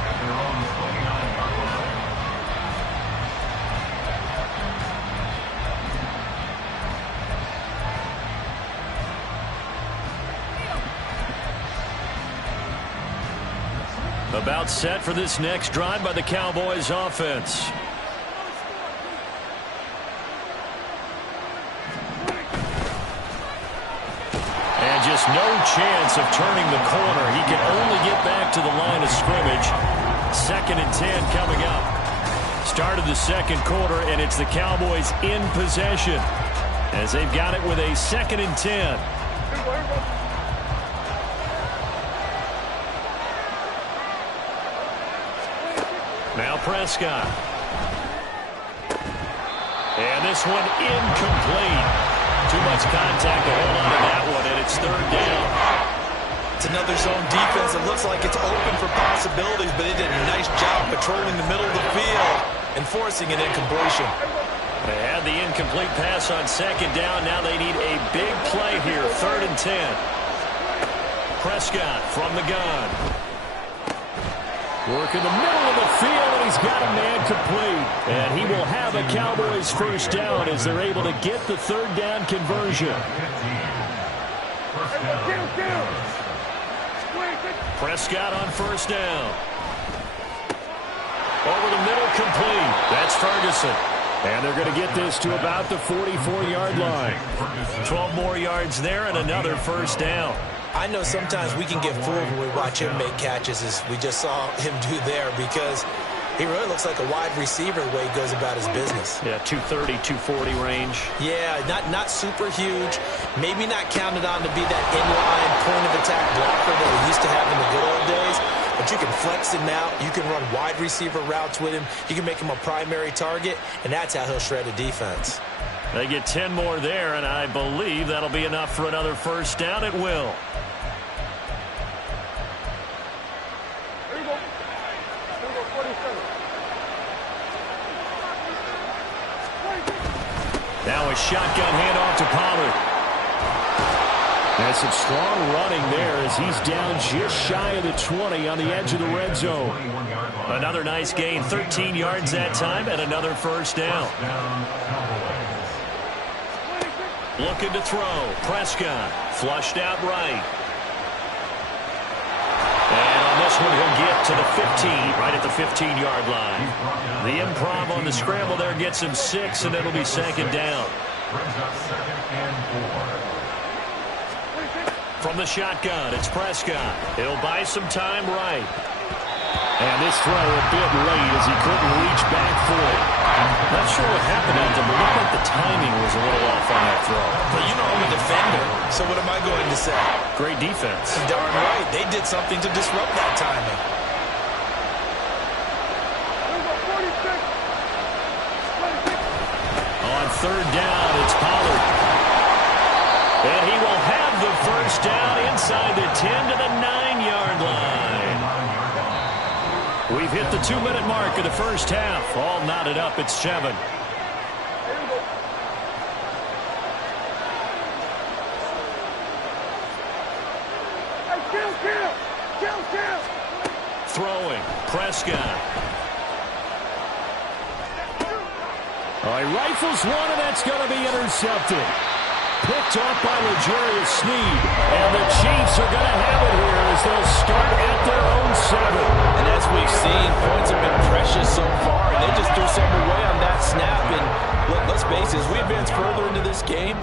About set for this next drive by the Cowboys offense. And just no chance of turning the corner. He can only get back to the line of scrimmage. 2nd and 10 coming up. Start of the 2nd quarter, and it's the Cowboys in possession as they've got it with a 2nd and 10. Now Prescott. And this one incomplete. Too much contact to hold on to that one, and it's 3rd down. It's another zone defense. It looks like it's open for possibilities, but they did a nice job patrolling the middle of the field and forcing an incompletion. They had the incomplete pass on 2nd down. Now they need a big play here, 3rd and 10. Prescott from the gun. Work in the middle of the field, and he's got a man complete. And he will have a Cowboys 1st down as they're able to get the 3rd down conversion. Prescott on 1st down. Over the middle, complete. That's Ferguson. And they're going to get this to about the 44-yard line. 12 more yards there and another 1st down. I know sometimes we can get fooled when we watch him make catches, as we just saw him do there, because he really looks like a wide receiver the way he goes about his business. Yeah, 230, 240 range. Yeah, not super huge. Maybe not counted on to be that inline point-of-attack blocker that we used to have in the good old days, but you can flex him out. You can run wide receiver routes with him. You can make him a primary target, and that's how he'll shred a defense. They get 10 more there, and I believe that'll be enough for another 1st down. It will. Now a shotgun handoff to Pollard. And some strong running there as he's down just shy of the 20 on the edge of the red zone. Another nice gain, 13 yards that time, and another first down. Looking to throw. Prescott flushed out right. And on this one, he'll get to the 15, right at the 15-yard line. The improv on the scramble there gets him 6, and it'll be second down. From the shotgun, it's Prescott. He'll buy some time right. And this throw a bit late as he couldn't reach back for it. Not sure what happened out there, but it looked like the timing was a little off on that throw. But you know I'm a defender, so what am I going to say? Great defense. Darn right. They did something to disrupt that timing. On third down, it's Pollard. And he will have the first down inside the 10 to the 9-yard line. We've hit the 2-minute mark of the first half. All knotted up at 7. Throwing. Prescott. He rifles one, and that's going to be intercepted. Picked off by L'Jarius Sneed. And the Chiefs are going to have it here as they'll start at their own 7. And as we've seen, points have been precious so far, and they just threw something away on that snap. And let's face it, as we advance further into this game,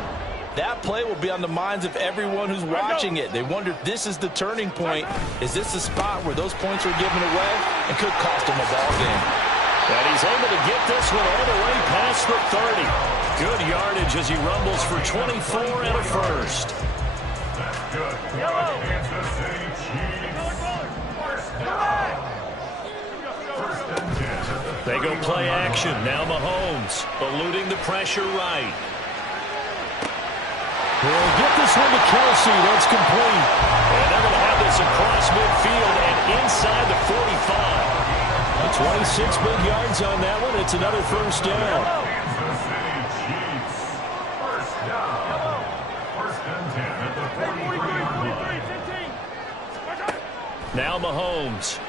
that play will be on the minds of everyone who's watching it. They wonder if this is the turning point. Is this the spot where those points were given away and could cost them a ball game? And he's able to get this one all the way past the 30. Good yardage as he rumbles for 24 and a first. That's good. Kansas City Chiefs. First and 10. They go play action. Now Mahomes eluding the pressure right. He'll get this one to Kelsey. That's complete. And they're going to have this across midfield and inside the 45. 26 big yards on that one. It's another first down. Kansas City Chiefs. First down. First and 10 at the 43-yard line. Now Mahomes.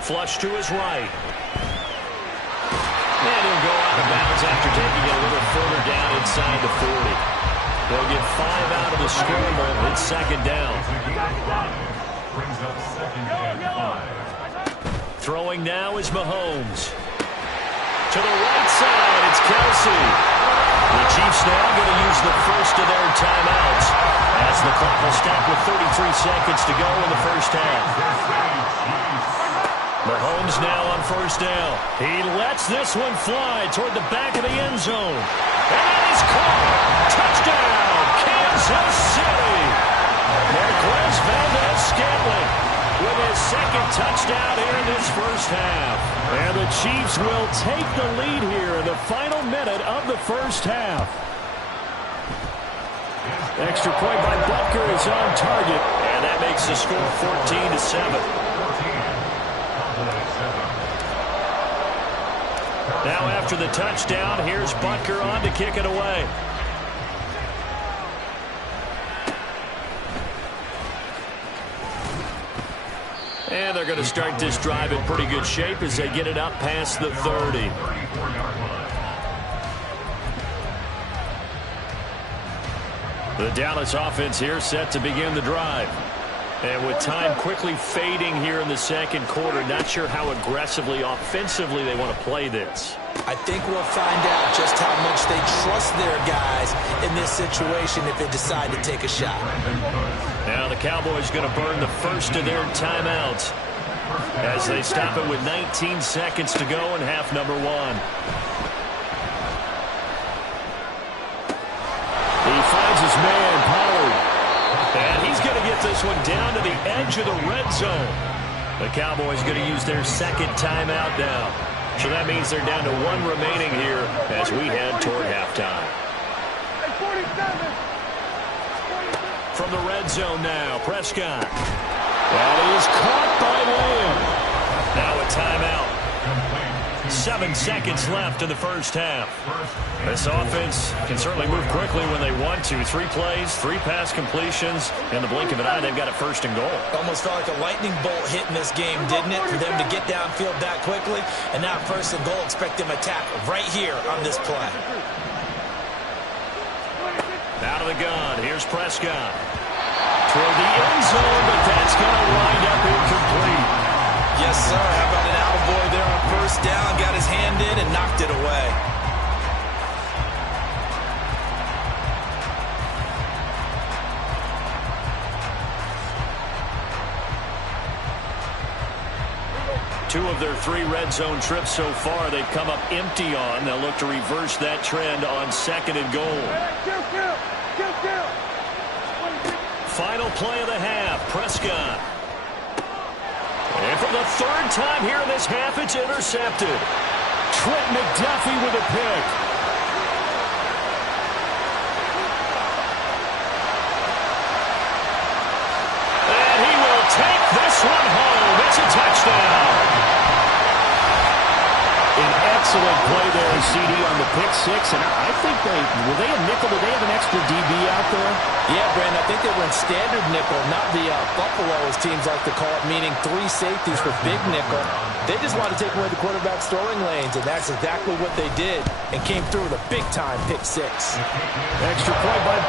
Flush to his right. And he'll go out of bounds after taking it a little further down inside the 40. They'll get 5 out of the scramble. It's second down. Brings up second and 5. Throwing now is Mahomes. To the right side, it's Kelsey. The Chiefs now going to use the first of their timeouts as the clock will stop with 33 seconds to go in the first half. Mahomes now on first down. He lets this one fly toward the back of the end zone. And that is caught. Touchdown, Kansas City. Marquez Valdez-Scantling with his second touchdown here in this first half. And the Chiefs will take the lead here in the final minute of the first half. Extra point by Butker is on target. And that makes the score 14-7. Now after the touchdown, here's Butker on to kick it away. And they're going to start this drive in pretty good shape as they get it up past the 30. The Dallas offense here set to begin the drive. And with time quickly fading here in the second quarter, not sure how aggressively, offensively they want to play this. I think we'll find out just how much they trust their guys in this situation if they decide to take a shot. Now the Cowboys going to burn the first of their timeouts as they stop it with 19 seconds to go in half number 1. He finds his man, Pollard. And he's going to get this one down to the edge of the red zone. The Cowboys going to use their second timeout now. So that means they're down to 1 remaining here as we head toward halftime. From the red zone now, Prescott. That is caught by Lamb. Now a timeout. 7 seconds left in the first half. This offense can certainly move quickly when they want to. 3 plays, 3 pass completions. In the blink of an eye, they've got a first and goal. Almost felt like a lightning bolt hit in this game, didn't it? For them to get downfield that quickly. And now first and goal, expect them to attack right here on this play. Out of the gun, here's Prescott. Toward the end zone, but that's going to wind up incomplete. Yes, sir. How about an attaboy there on first down? Got his hand in and knocked it away. Two of their 3 red zone trips so far they've come up empty on. They'll look to reverse that trend on second and goal. Final play of the half, Prescott. And for the 3rd time here in this half, it's intercepted. Trent McDuffie with a pick. And he will take this one home. It's a touchdown. An excellent play there, CD, on the pick 6. And I think were they a nickel? Did they have an extra DB out there? Yeah, Brandon, I think they went standard nickel, not the Buffalo, as teams like to call it, meaning 3 safeties for big nickel. They just wanted to take away the quarterback's throwing lanes, and that's exactly what they did, and came through with a big-time pick 6. Extra point by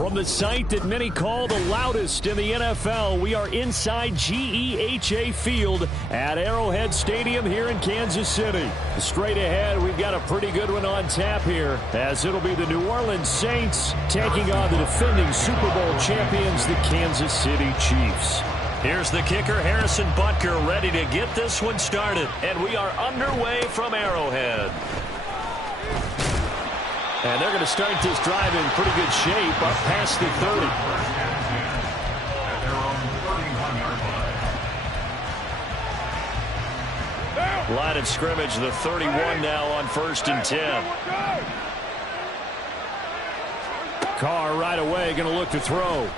From the site that many call the loudest in the NFL, we are inside GEHA Field at Arrowhead Stadium here in Kansas City. Straight ahead, we've got a pretty good one on tap here, as it'll be the New Orleans Saints taking on the defending Super Bowl champions, the Kansas City Chiefs. Here's the kicker, Harrison Butker, ready to get this one started. And we are underway from Arrowhead. And they're going to start this drive in pretty good shape, up past the 30. Line of scrimmage, the 31 now on 1st and 10. Carr right away going to look to throw.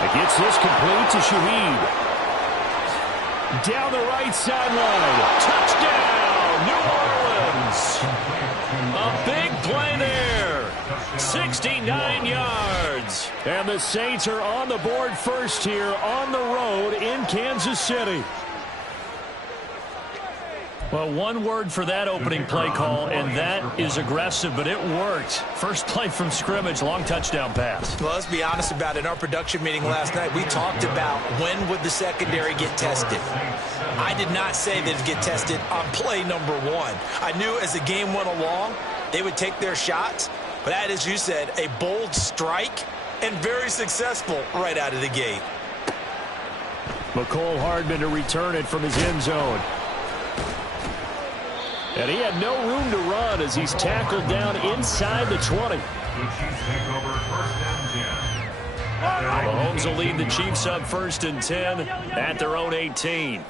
It gets this complete to Shaheed. Down the right sideline. Touchdown, New Orleans. A big play there. 69 yards. And the Saints are on the board first here on the road in Kansas City. Well, one word for that opening play call, and that is aggressive, but it worked. First play from scrimmage, long touchdown pass. Well, let's be honest about it. In our production meeting last night, we talked about when would the secondary get tested. I did not say they'd get tested on play number 1. I knew as the game went along, they would take their shots. But that, as you said, a bold strike and very successful right out of the gate. McCole Hardman to return it from his end zone. And he had no room to run as he's tackled down inside the 20. Mahomes will lead the Chiefs up 1st and 10 at their own 18.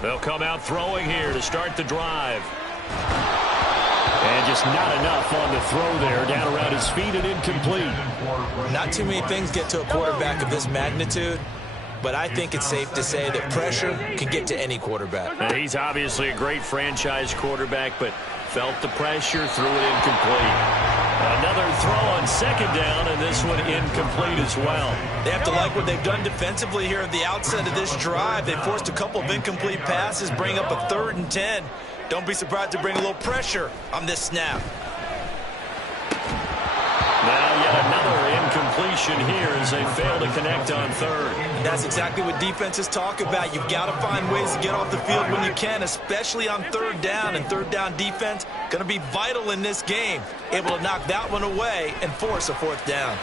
They'll come out throwing here to start the drive. And just not enough on the throw there. Down around his feet and incomplete. Not too many things get to a quarterback of this magnitude, but I think it's safe to say that pressure can get to any quarterback. And he's obviously a great franchise quarterback, but felt the pressure, threw it incomplete. Another throw on second down, and this one incomplete as well. They have to like what they've done defensively here at the outset of this drive. They forced a couple of incomplete passes, bring up a 3rd and 10. Don't be surprised to bring a little pressure on this snap. Now yet another incompletion here as they fail to connect on 3rd. That's exactly what defenses talk about. You've got to find ways to get off the field when you can, especially on 3rd down. And 3rd down defense going to be vital in this game. Able to knock that one away and force a 4th down.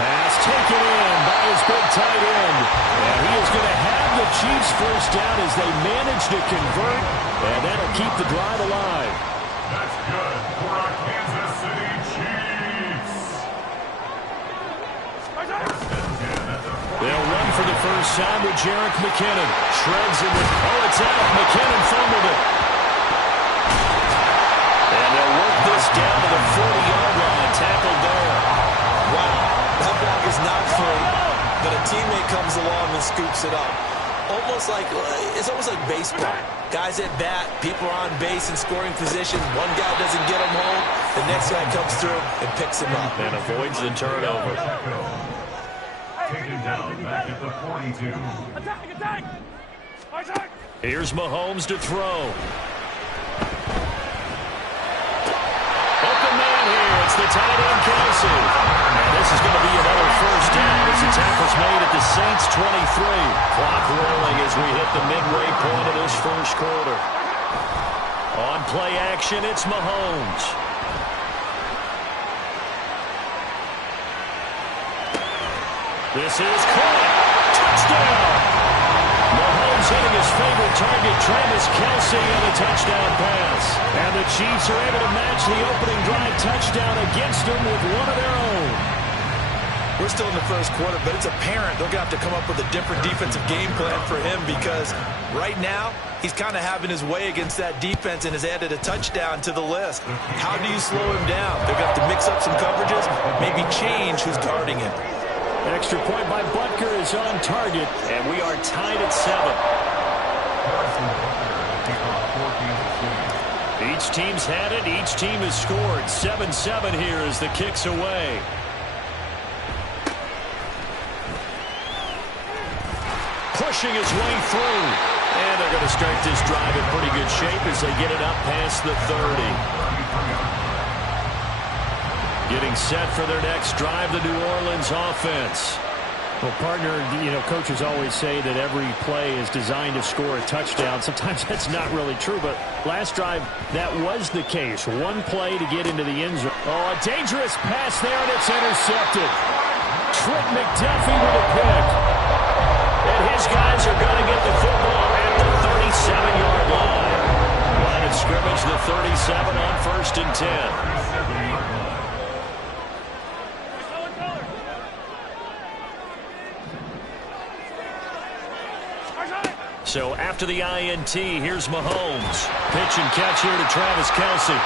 Pass taken in by his big tight end. And he is going to have the Chiefs first down as they manage to convert. And that'll keep the drive alive. That's good for our Kansas City Chiefs. They'll run for the first time with Jerick McKinnon. Shreds him with, oh, it's out. McKinnon fumbled it. And they'll work this down to the 40-yard line. Tackled there. Wow, that block is not free, but a teammate comes along and scoops it up. It's almost like baseball. Guys at bat, people are on base in scoring position. One guy doesn't get him home. The next guy comes through and picks him up. And avoids the turnover. Taken down back at the 42. Attack! Here's Mahomes to throw. Open man here. It's the tight end, Kelsey. And this is going to be another first down as the tackle's made at the Saints' 23. Clock rolling as we hit the midway point of this first quarter. On play action, it's Mahomes. This is caught. Touchdown. Mahomes hitting his favorite target, Travis Kelce, and a touchdown pass. And the Chiefs are able to match the opening drive touchdown against them with one of their own. We're still in the first quarter, but it's apparent they're going to have to come up with a different defensive game plan for him because right now he's kind of having his way against that defense and has added a touchdown to the list. How do you slow him down? They're going to have to mix up some coverages, maybe change who's guarding him. Extra point by Butker is on target, and we are tied at 7. Each team's had it. Each team has scored. 7-7 here as the kick's away. Pushing his way through. And they're going to start this drive in pretty good shape as they get it up past the 30. Getting set for their next drive, the New Orleans offense. Well, partner, coaches always say that every play is designed to score a touchdown. Sometimes that's not really true, but last drive, that was the case. One play to get into the end zone. Oh, a dangerous pass there, and it's intercepted. Trent McDuffie with a pick. And his guys are going to get the football at the 37-yard line. Line of scrimmage, the 37 on 1st and 10. So after the INT, here's Mahomes. Pitch and catch here to Travis Kelce.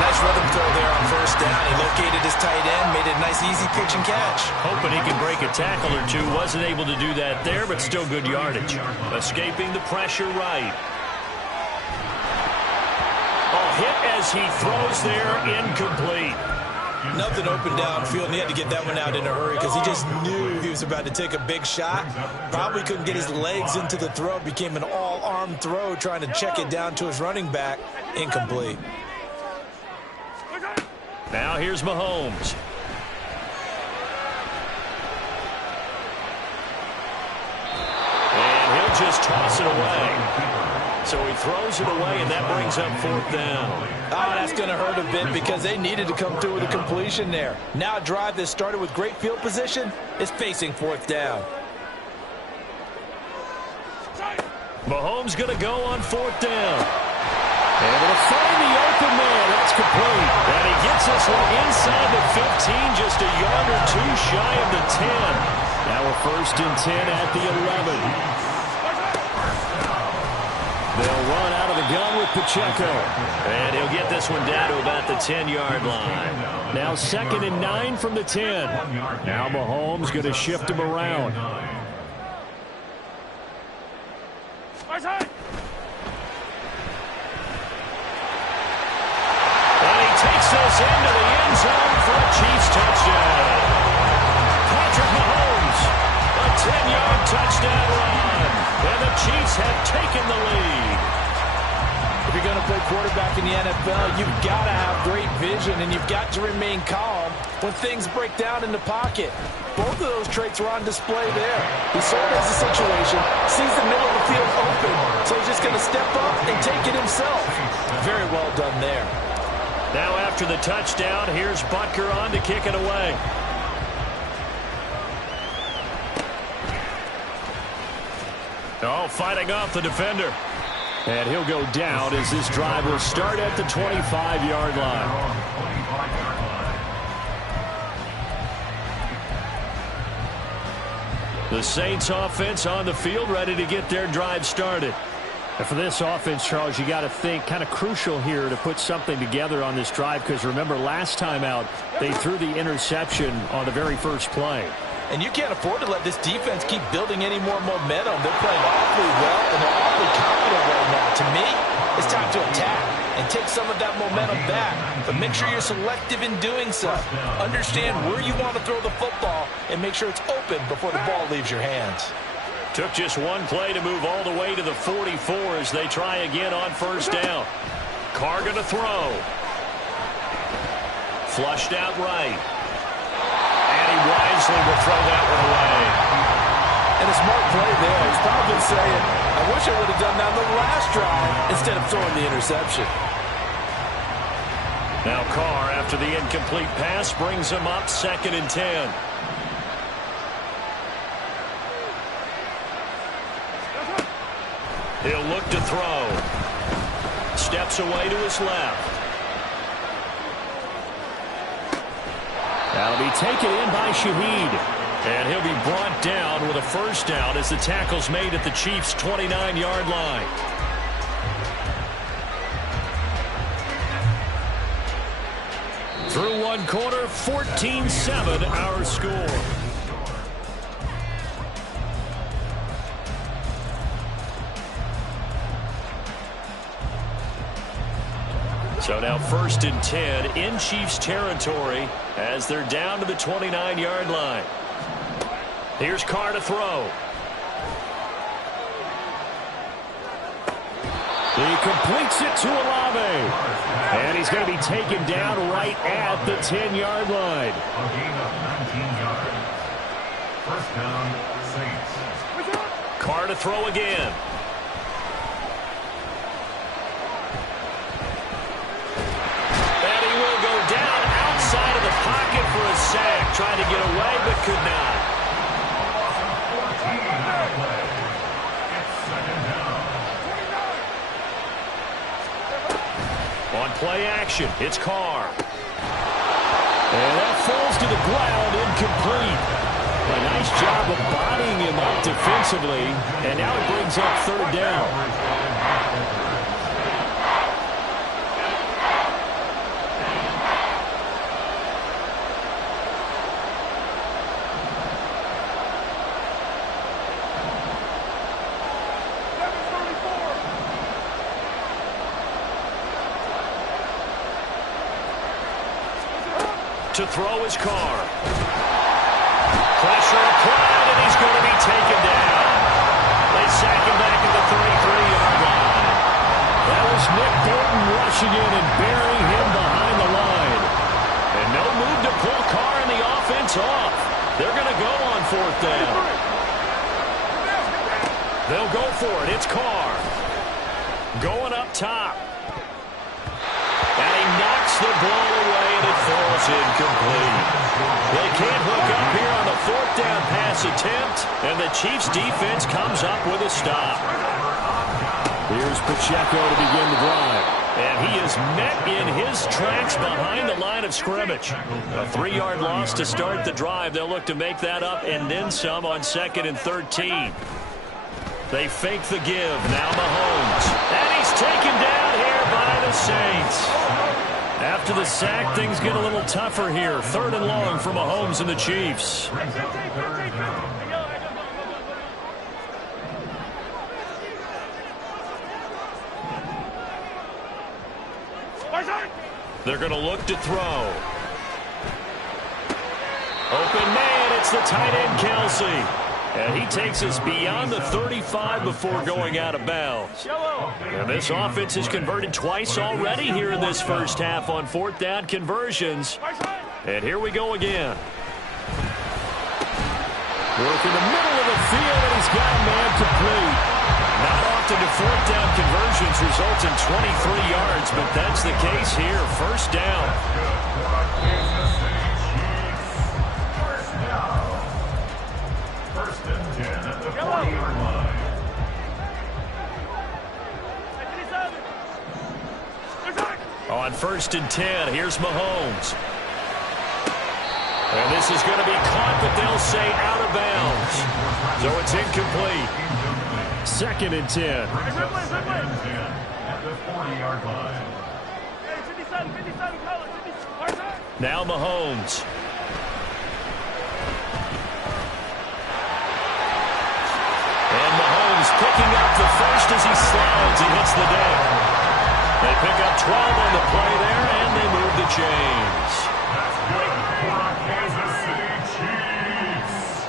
Nice rhythm throw there on 1st down. He located his tight end, made it a nice easy pitch and catch. Hoping he can break a tackle or two. Wasn't able to do that there, but still good yardage. Escaping the pressure right. A hit as he throws there, incomplete. Nothing open downfield, and he had to get that one out in a hurry because he just knew he was about to take a big shot. Probably couldn't get his legs into the throw. Became an all-arm throw trying to check it down to his running back. Incomplete. Now here's Mahomes. And he'll just toss it away. So he throws it away, and that brings up 4th down. Oh, that's going to hurt a bit because they needed to come through with a completion there. Now a drive that started with great field position is facing 4th down. Mahomes going to go on 4th down. Able to find the open man. That's complete. And he gets us inside the 15, just a yard or two shy of the 10. Now we're 1st and 10 at the 11. They'll run out of the gun with Pacheco. And he'll get this one down to about the 10-yard line. Now 2nd and 9 from the 10. Now Mahomes going to shift him around. And he takes this into taken the lead. If you're going to play quarterback in the NFL, you've got to have great vision, and you've got to remain calm when things break down in the pocket. Both of those traits were on display there. He surveys the situation, sees the middle of the field open, so he's just going to step up and take it himself. Very well done there. Now after the touchdown, here's Butker on to kick it away. Oh, fighting off the defender. And he'll go down as this drive will start at the 25-yard line. The Saints offense on the field, ready to get their drive started. And for this offense, Charles, you got to think kind of crucial here to put something together on this drive, because remember last time out they threw the interception on the very first play. And you can't afford to let this defense keep building any more momentum. They're playing awfully well, and they're awfully confident right now. To me, it's time to attack and take some of that momentum back. But make sure you're selective in doing so. Understand where you want to throw the football and make sure it's open before the ball leaves your hands. Took just one play to move all the way to the 44 as they try again on first down. Carr going to throw. Flushed out right. And he wisely will throw that one away. And a smart play there. He's probably saying, I wish I would have done that on the last drive instead of throwing the interception. Now Carr, after the incomplete pass, brings him up 2nd and 10. He'll look to throw. Steps away to his left. That'll be taken in by Shaheed. And he'll be brought down with a first down as the tackle's made at the Chiefs' 29-yard line. Through one quarter, 14-7 our score. So now 1st and 10 in Chiefs territory as they're down to the 29-yard line. Here's Carr to throw. He completes it to Olave. And he's going to be taken down right at the 10-yard line. A gain of 19 yards. First down, Saints. Carr to throw again. And he will go down outside of the pocket for a sack. Trying to get away, but could not. On play action, it's Carr. And that falls to the ground, incomplete. A nice job of bodying him up defensively, and now it brings up 3rd down. To throw his Carr. Pressure applied, and he's going to be taken down. They sack him back at the 33-yard line. That was Nick Bolton rushing in and burying him behind the line. And no move to pull Carr and the offense off. They're going to go on 4th down. They'll go for it. It's Carr. Going up top. And he knocks the ball away, and it falls incomplete. They can't hook up here on the 4th down pass attempt, and the Chiefs' defense comes up with a stop. Here's Pacheco to begin the drive. And he is met in his tracks behind the line of scrimmage. A 3-yard loss to start the drive. They'll look to make that up and then some on 2nd and 13. They fake the give. Now Mahomes. And he's taken down here by the Saints. After the sack, things get a little tougher here. 3rd and long for Mahomes and the Chiefs. They're going to look to throw. Open man, it's the tight end Kelsey. And he takes us beyond the 35 before going out of bounds. And this offense has converted twice already here in this first half on fourth down conversions. And here we go again. Work in the middle of the field, and he's got a man complete. Not often do fourth down conversions result in 23 yards, but that's the case here. First down. First and 10 at the 40-yard line. On first and 10, here's Mahomes. And this is going to be caught, but they'll say out of bounds. So it's incomplete. Second and 10. At the 40-yard line. Now Mahomes. And Mahomes picking up the first as he slides. He hits the deck. They pick up 12 on the play there, and they move the chains. That's good for our Kansas City Chiefs.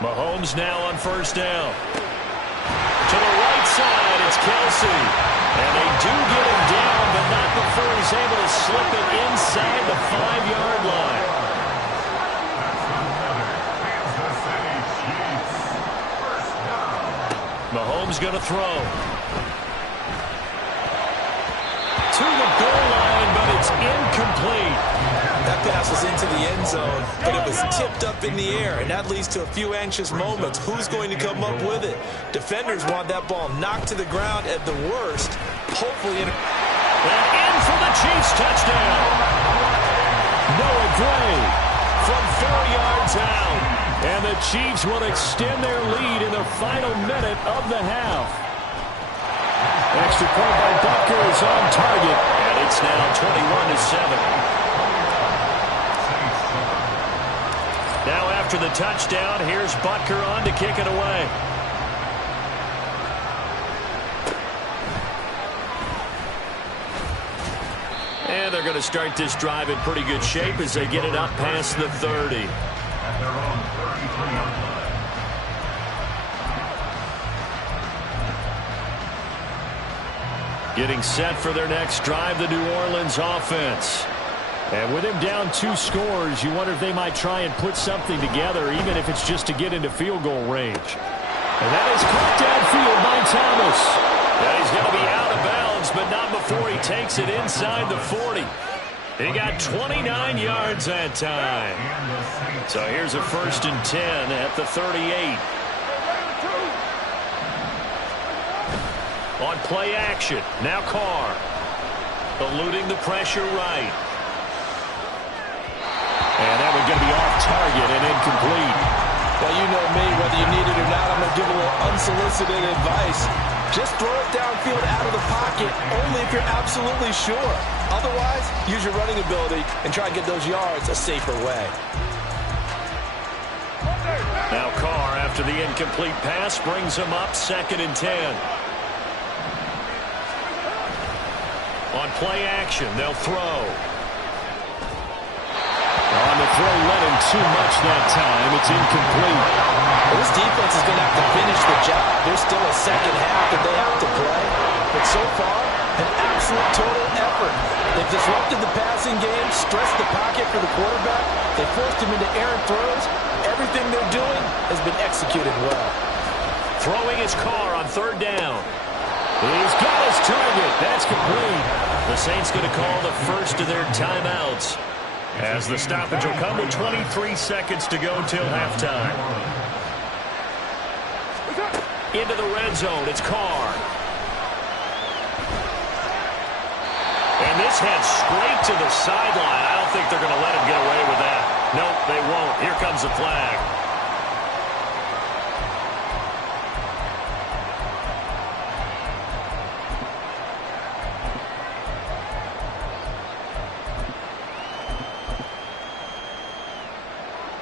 Mahomes now on first down. To the right side, it's Kelsey. And they do get him down, but not before he's able to slip it inside the 5-yard line. Mahomes going to throw. To the goal line, but it's incomplete. That pass was into the end zone, but it was tipped up in the air, and that leads to a few anxious moments. Who's going to come up with it? Defenders want that ball knocked to the ground at the worst. Hopefully, and in for the Chiefs touchdown. Noah Gray from 4 yards out, and the Chiefs will extend their lead in the final minute of the half. Extra point by Butker is on target, and it's now 21-7. Now after the touchdown, here's Butker on to kick it away. And they're going to start this drive in pretty good shape as they get it up past the 30. At their own 33-yard line. Getting set for their next drive, the New Orleans offense. And with him down 2 scores, you wonder if they might try and put something together, even if it's just to get into field goal range. And that is caught downfield by Thomas. Yeah, he's going to be out of bounds, but not before he takes it inside the 40. He got 29 yards that time. So here's a first and 10 at the 38. On play action, now Carr. Eluding the pressure right. And that one's going to be off target and incomplete. Well, you know me, whether you need it or not, I'm going to give a little unsolicited advice. Just throw it downfield out of the pocket, only if you're absolutely sure. Otherwise, use your running ability and try and get those yards a safer way. Now Carr, after the incomplete pass, brings him up second and 10. On play action, they'll throw. On the throw, let him too much that time. It's incomplete. Well, this defense is going to have to finish the job. There's still a second half that they have to play. But so far, an absolute total effort. They've disrupted the passing game, stressed the pocket for the quarterback. They forced him into errant throws. Everything they're doing has been executed well. Throwing his Carr on third down. He's got his target. That's complete. The Saints going to call the first of their timeouts, as the stoppage will come with 23 seconds to go till halftime. Into the red zone, it's Carr. And this heads straight to the sideline. I don't think they're going to let him get away with that. Nope, they won't. Here comes the flag.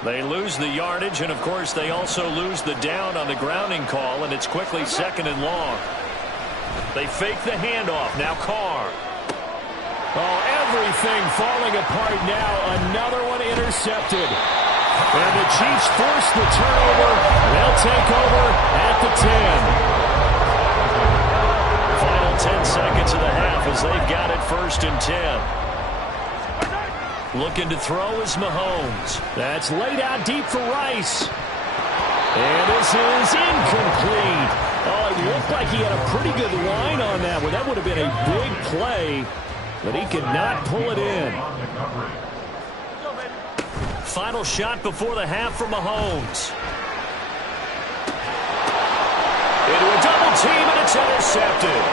They lose the yardage, and of course they also lose the down on the grounding call, and it's quickly second and long. They fake the handoff. Now Carr. Oh, everything falling apart now. Another one intercepted. And the Chiefs force the turnover. They'll take over at the 10. Final 10 seconds of the half as they've got it 1st and 10. Looking to throw is Mahomes. That's laid out deep for Rice. And this is incomplete. Oh, it looked like he had a pretty good line on that one. That would have been a big play, but he could not pull it in. Final shot before the half for Mahomes. Into a double team, and it's intercepted.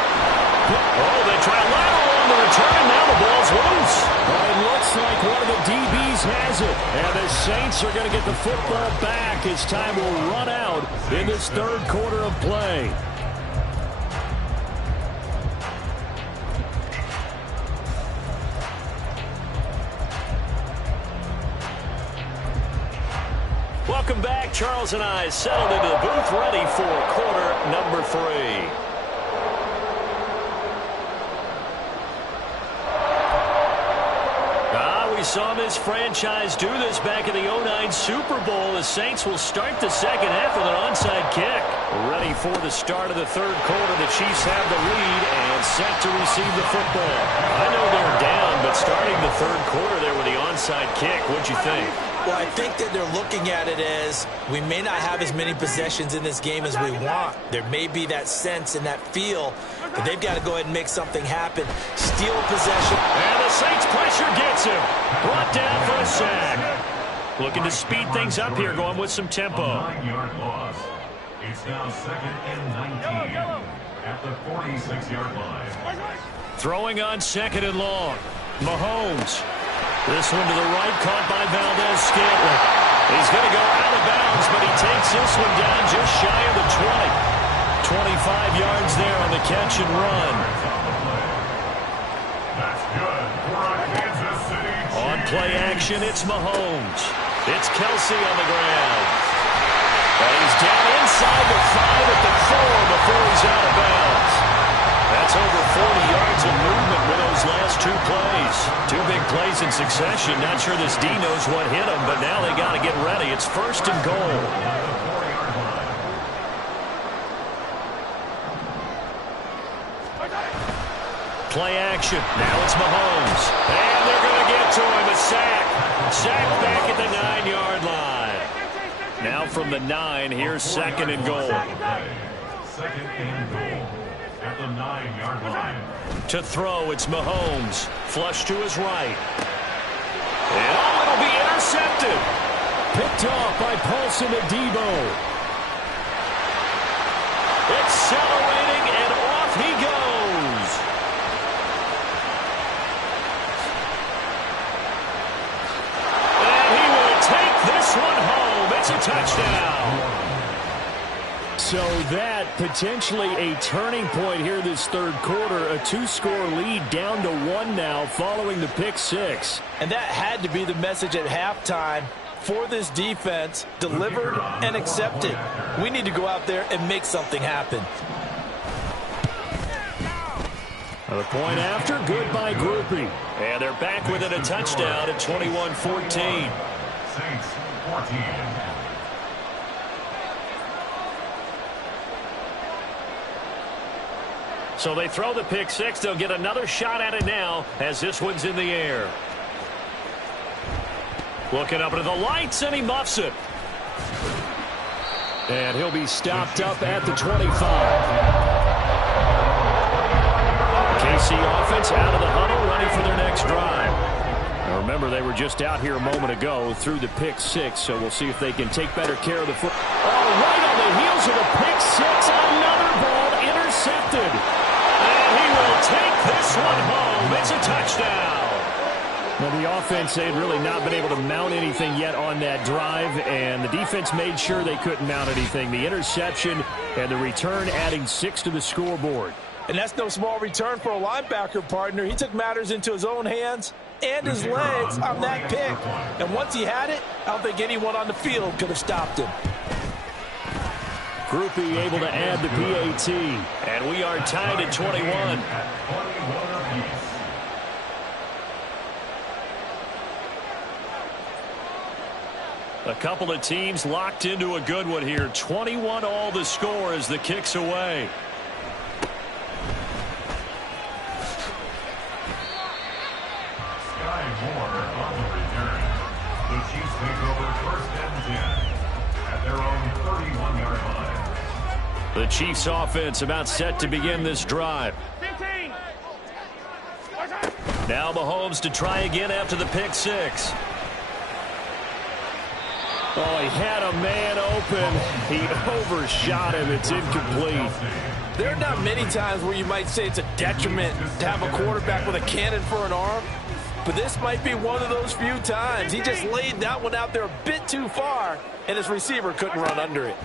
Oh, they try a lateral on the return, and now the ball's loose. Well, it looks like one of the DBs has it. And the Saints are going to get the football back as time will run out in this 3rd quarter of play. Welcome back. Charles and I settled into the booth, ready for quarter number 3. We saw this franchise do this back in the 09 Super Bowl. The Saints will start the second half with an onside kick. Ready for the start of the 3rd quarter. The Chiefs have the lead and set to receive the football. I know they're down, but starting the 3rd quarter there with the onside kick, what'd you think? Well, I think that they're looking at it as we may not have as many possessions in this game as we want. There may be that sense and that feel that they've got to go ahead and make something happen. Steal possession. And the Saints pressure gets him. Brought down for a sack. Looking to speed things up here, going with some tempo. 9-yard loss. It's now 2nd and 19 at the 46-yard line. Throwing on 2nd and long. Mahomes. This one to the right, caught by Valdez-Scantling. He's going to go out of bounds, but he takes this one down just shy of the 20. 25 yards there on the catch and run. That's good for a Kansas City Chiefs. On play action, it's Mahomes. It's Kelsey on the ground. And he's down inside the 5 at the 4 before he's out of bounds. That's over 40 yards of movement with those last 2 plays. 2 big plays in succession. Not sure this D knows what hit him, but now they got to get ready. It's 1st and goal. Play action. Now it's Mahomes. And they're going to get to him. A sack. Sack back at the 9-yard line. Now from the 9, here's 2nd and goal. 2nd and goal at the 9-yard line. To throw, it's Mahomes. Flush to his right. And oh, it'll be intercepted. Picked off by Paulson Adebo. Accelerating, and off he goes. And he will take this one home. It's a touchdown. So that potentially a turning point here this 3rd quarter. A 2-score lead down to 1 now following the pick 6. And that had to be the message at halftime for this defense. Delivered and accepted. We need to go out there and make something happen. The point after, good by Groupie. And they're back within a touchdown at 21-14. Saints 14. So they throw the pick 6. They'll get another shot at it now as this one's in the air. Looking up into the lights, and he muffs it. And he'll be stopped up at the 25. KC offense out of the huddle, ready for their next drive. Now remember, they were just out here a moment ago through the pick 6, so we'll see if they can take better care of the foot. Oh, right on the heels of the pick 6, another ball intercepted. And he will take this one home. It's a touchdown. Well, the offense, they've really not been able to mount anything yet on that drive, and the defense made sure they couldn't mount anything. The interception and the return adding 6 to the scoreboard. And that's no small return for a linebacker, partner. He took matters into his own hands and his legs on that pick. And once he had it, I don't think anyone on the field could have stopped him. Groupie able to add the PAT. And we are tied at 21. A couple of teams locked into a good one here. 21 all the score as the kick's away. Sky Moore on the return. The Chiefs take over 1st and 10 at their own 31-yard line. The Chiefs offense about set to begin this drive. 15. Now Mahomes to try again after the pick six. Oh, he had a man open. He overshot him. It's incomplete. There are not many times where you might say it's a detriment to have a quarterback with a cannon for an arm, but this might be one of those few times. He just laid that one out there a bit too far, and his receiver couldn't run under it.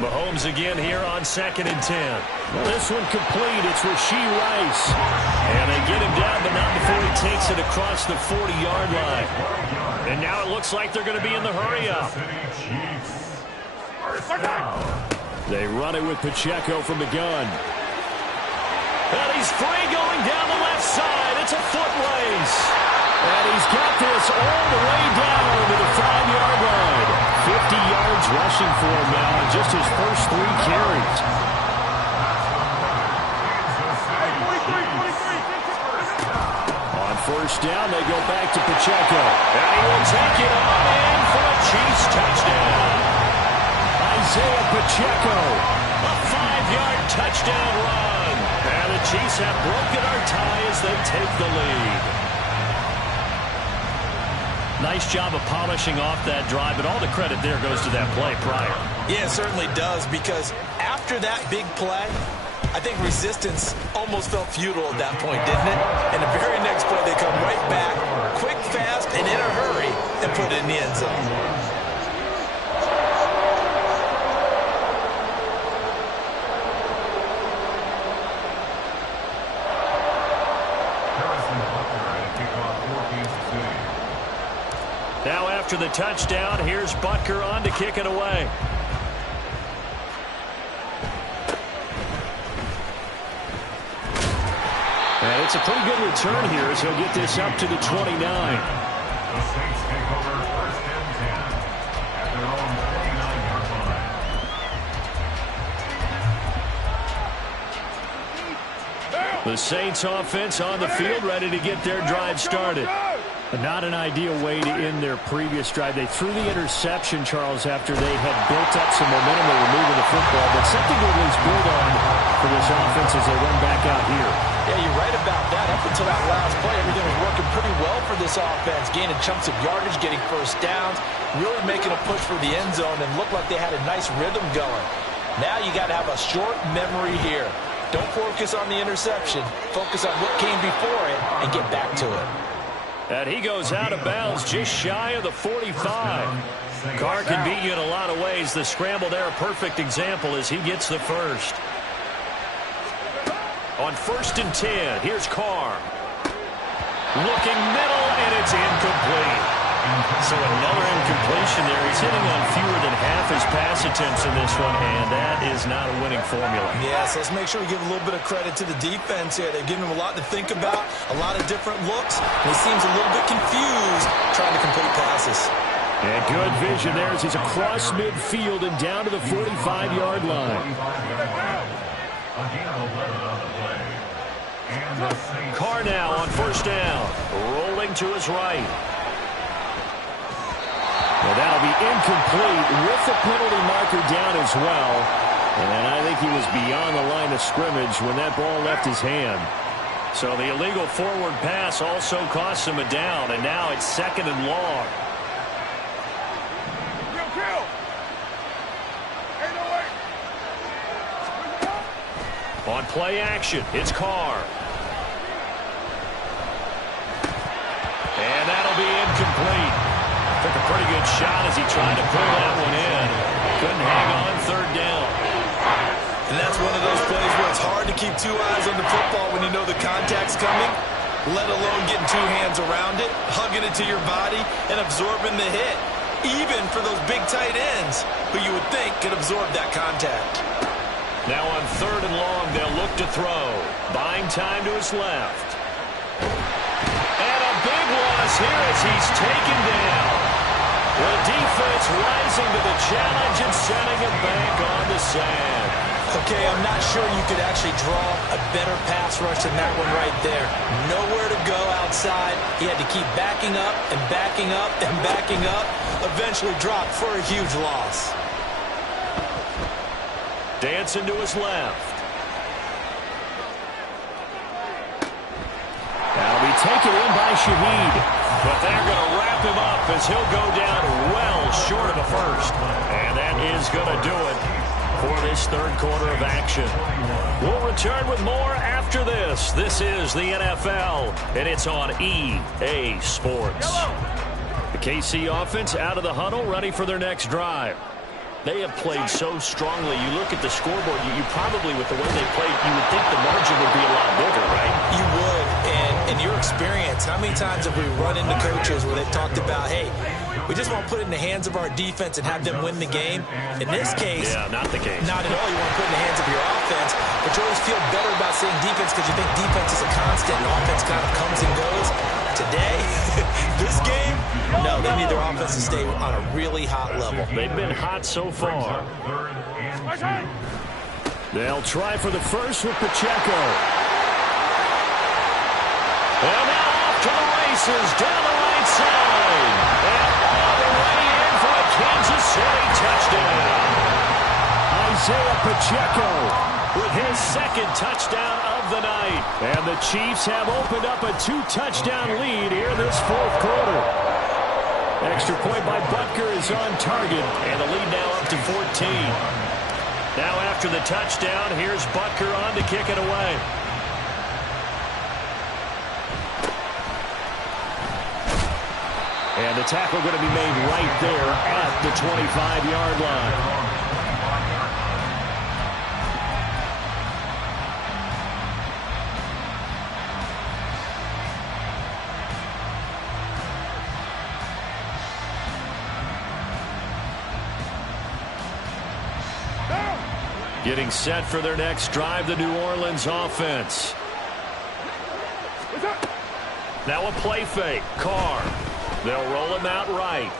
Mahomes again here on 2nd and 10. This one complete. It's Rashee Rice. And they get him down, but not before he takes it across the 40-yard line. And now it looks like they're going to be in the hurry-up. They run it with Pacheco from the gun. And he's free going down the left side. It's a foot race. And he's got this all the way down to the 5-yard line. 50 yards rushing for him now in just his first 3 carries. On 1st down, they go back to Pacheco. And he will take it on in for a Chiefs touchdown. Isaiah Pacheco, a 5-yard touchdown run. And the Chiefs have broken our tie as they take the lead. Nice job of polishing off that drive, but all the credit there goes to that play prior. Yeah, it certainly does, because after that big play, I think resistance almost felt futile at that point, didn't it? And the very next play, they come right back, quick, fast, and in a hurry, and put it in the end zone. Now after the touchdown, here's Butker on to kick it away. And it's a pretty good return here as he'll get this up to the 29. The Saints take over 1st and 10 at their own 49-yard line. The Saints offense on the field, ready to get their drive started. Not an ideal way to end their previous drive. They threw the interception, Charles, after they had built up some momentum. They were moving the football, but something to at least build on for this offense as they run back out here. Yeah, you're right about that. Up until that last play, everything was working pretty well for this offense, gaining chunks of yardage, getting 1st downs, really making a push for the end zone, and looked like they had a nice rhythm going. Now you got to have a short memory here. Don't focus on the interception. Focus on what came before it and get back to it. And he goes out of bounds just shy of the 45. Carr can beat you in a lot of ways. The scramble there, a perfect example as he gets the first. On 1st and 10, here's Carr. Looking middle, and it's incomplete. So another incompletion there. He's hitting on fewer than half his pass attempts in this one, and that is not a winning formula. Yes, let's make sure we give a little bit of credit to the defense here. They've given him a lot to think about, a lot of different looks, and he seems a little bit confused trying to complete passes. And good vision there as he's across midfield and down to the 45-yard line. Carr now on 1st down, rolling to his right. Well, that'll be incomplete with the penalty marker down as well. And I think he was beyond the line of scrimmage when that ball left his hand. So the illegal forward pass also costs him a down, and now it's 2nd and long. On play action, it's Carr. And that'll be incomplete. Took a pretty good shot as he tried to pull that one in. Couldn't hang on 3rd down. And that's one of those plays where it's hard to keep 2 eyes on the football when you know the contact's coming, let alone getting 2 hands around it, hugging it to your body, and absorbing the hit. Even for those big tight ends who you would think could absorb that contact. Now on 3rd and long, they'll look to throw. Buying time to his left. And a big loss here as he's taken down. The defense rising to the challenge and setting him back on the sand. Okay, I'm not sure you could actually draw a better pass rush than that one right there. Nowhere to go outside. He had to keep backing up and backing up and backing up. Eventually dropped for a huge loss. Dancing to his left. That'll be taken in by Shaheed. But they're going to wrap him up as he'll go down well short of a first. And that is going to do it for this third quarter of action. We'll return with more after this. This is the NFL, and it's on EA Sports. The KC offense out of the huddle, ready for their next drive. They have played so strongly. You look at the scoreboard, you probably, with the way they played, you would think the margin would be a lot bigger, right? You would, and in your experience, how many times have we run into coaches where they've talked about, hey, we just want to put it in the hands of our defense and have them win the game? In this case, yeah, not the case. Not at all. You want to put it in the hands of your offense, but you always feel better about saying defense because you think defense is a constant and offense kind of comes and goes. Today, this game, no, they need their offense to stay on a really hot level. They've been hot so far. They'll try for the first with Pacheco. And now off to the races down the right side. And all the way in for a Kansas City touchdown. Isaiah Pacheco with his second touchdown of the night. And the Chiefs have opened up a 2-touchdown lead here this fourth quarter. Extra point by Butker is on target. And the lead now up to 14. Now after the touchdown, here's Butker on to kick it away. And the tackle going to be made right there at the 25-yard line. Getting set for their next drive, the New Orleans offense. Now a play fake. Carr. They'll roll him out right.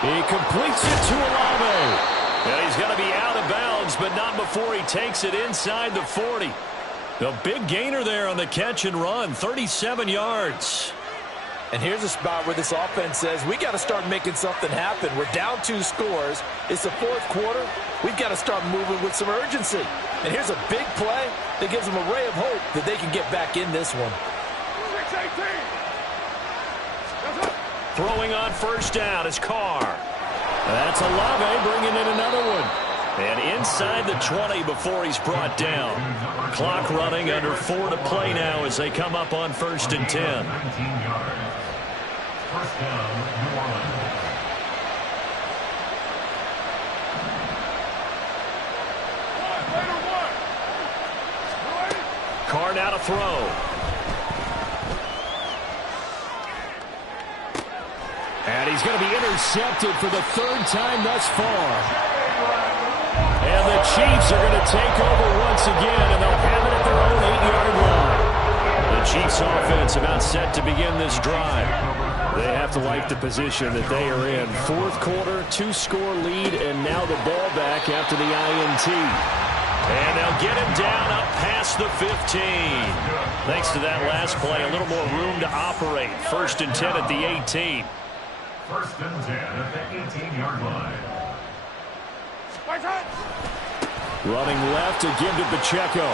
He completes it to Olave. And he's going to be out of bounds, but not before he takes it inside the 40. The big gainer there on the catch and run, 37 yards. And here's a spot where this offense says, we got to start making something happen. We're down 2 scores. It's the fourth quarter. We've got to start moving with some urgency. And here's a big play that gives them a ray of hope that they can get back in this one. Throwing on first down is Carr. That's Olave bringing in another one. And inside the 20 before he's brought down. Clock running under 4 to play now as they come up on 1st and 10. First down, New Orleans. Carr now to throw. And he's going to be intercepted for the 3rd time thus far. And the Chiefs are going to take over once again, and they'll have it at their own 8-yard line. The Chiefs offense about set to begin this drive. They have to like the position that they are in. Fourth quarter, 2-score lead, and now the ball back after the INT. And they'll get him down up past the 15. Thanks to that last play, a little more room to operate. 1st and 10 at the 18. 1st and 10 at the 18-yard line. Running left to give to Pacheco.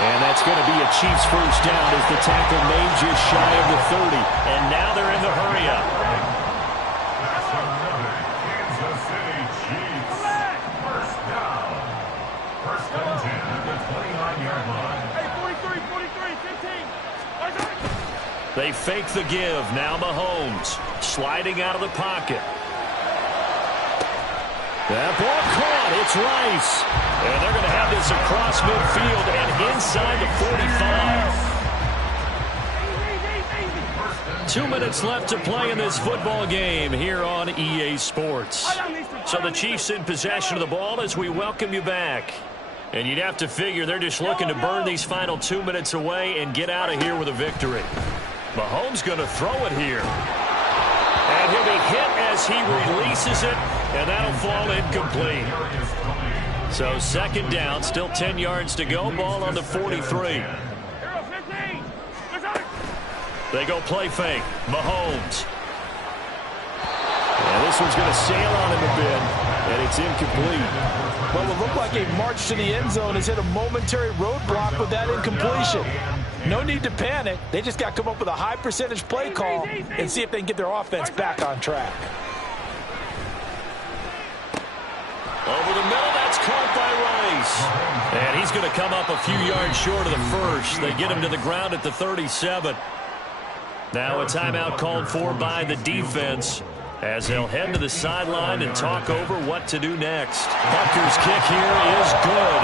And that's going to be a Chiefs first down as the tackle made just shy of the 30. And now they're in the hurry-up. That's another Kansas City Chiefs first down. 1st and 10 at the 29-yard line. Hey, 43, 15. They fake the give. Now Mahomes sliding out of the pocket. That ball caught. It's Rice. And they're going to have this across midfield and inside the 45. 2 minutes left to play in this football game here on EA Sports. So the Chiefs in possession of the ball as we welcome you back. And you'd have to figure they're just looking to burn these final 2 minutes away and get out of here with a victory. Mahomes going to throw it here. And he'll be hit as he releases it, and that'll fall incomplete. So second down, still 10 yards to go. Ball on the 43. They go play fake. Mahomes. And this one's going to sail on him a bit, and it's incomplete. Well, it looked like a march to the end zone has hit a momentary roadblock with that incompletion. No need to panic. They just got to come up with a high percentage play call and see if they can get their offense back on track. Over the middle, that's caught by Rice. And he's going to come up a few yards short of the first. They get him to the ground at the 37. Now a timeout called for by the defense as they'll head to the sideline and talk over what to do next. Butker's kick here is good.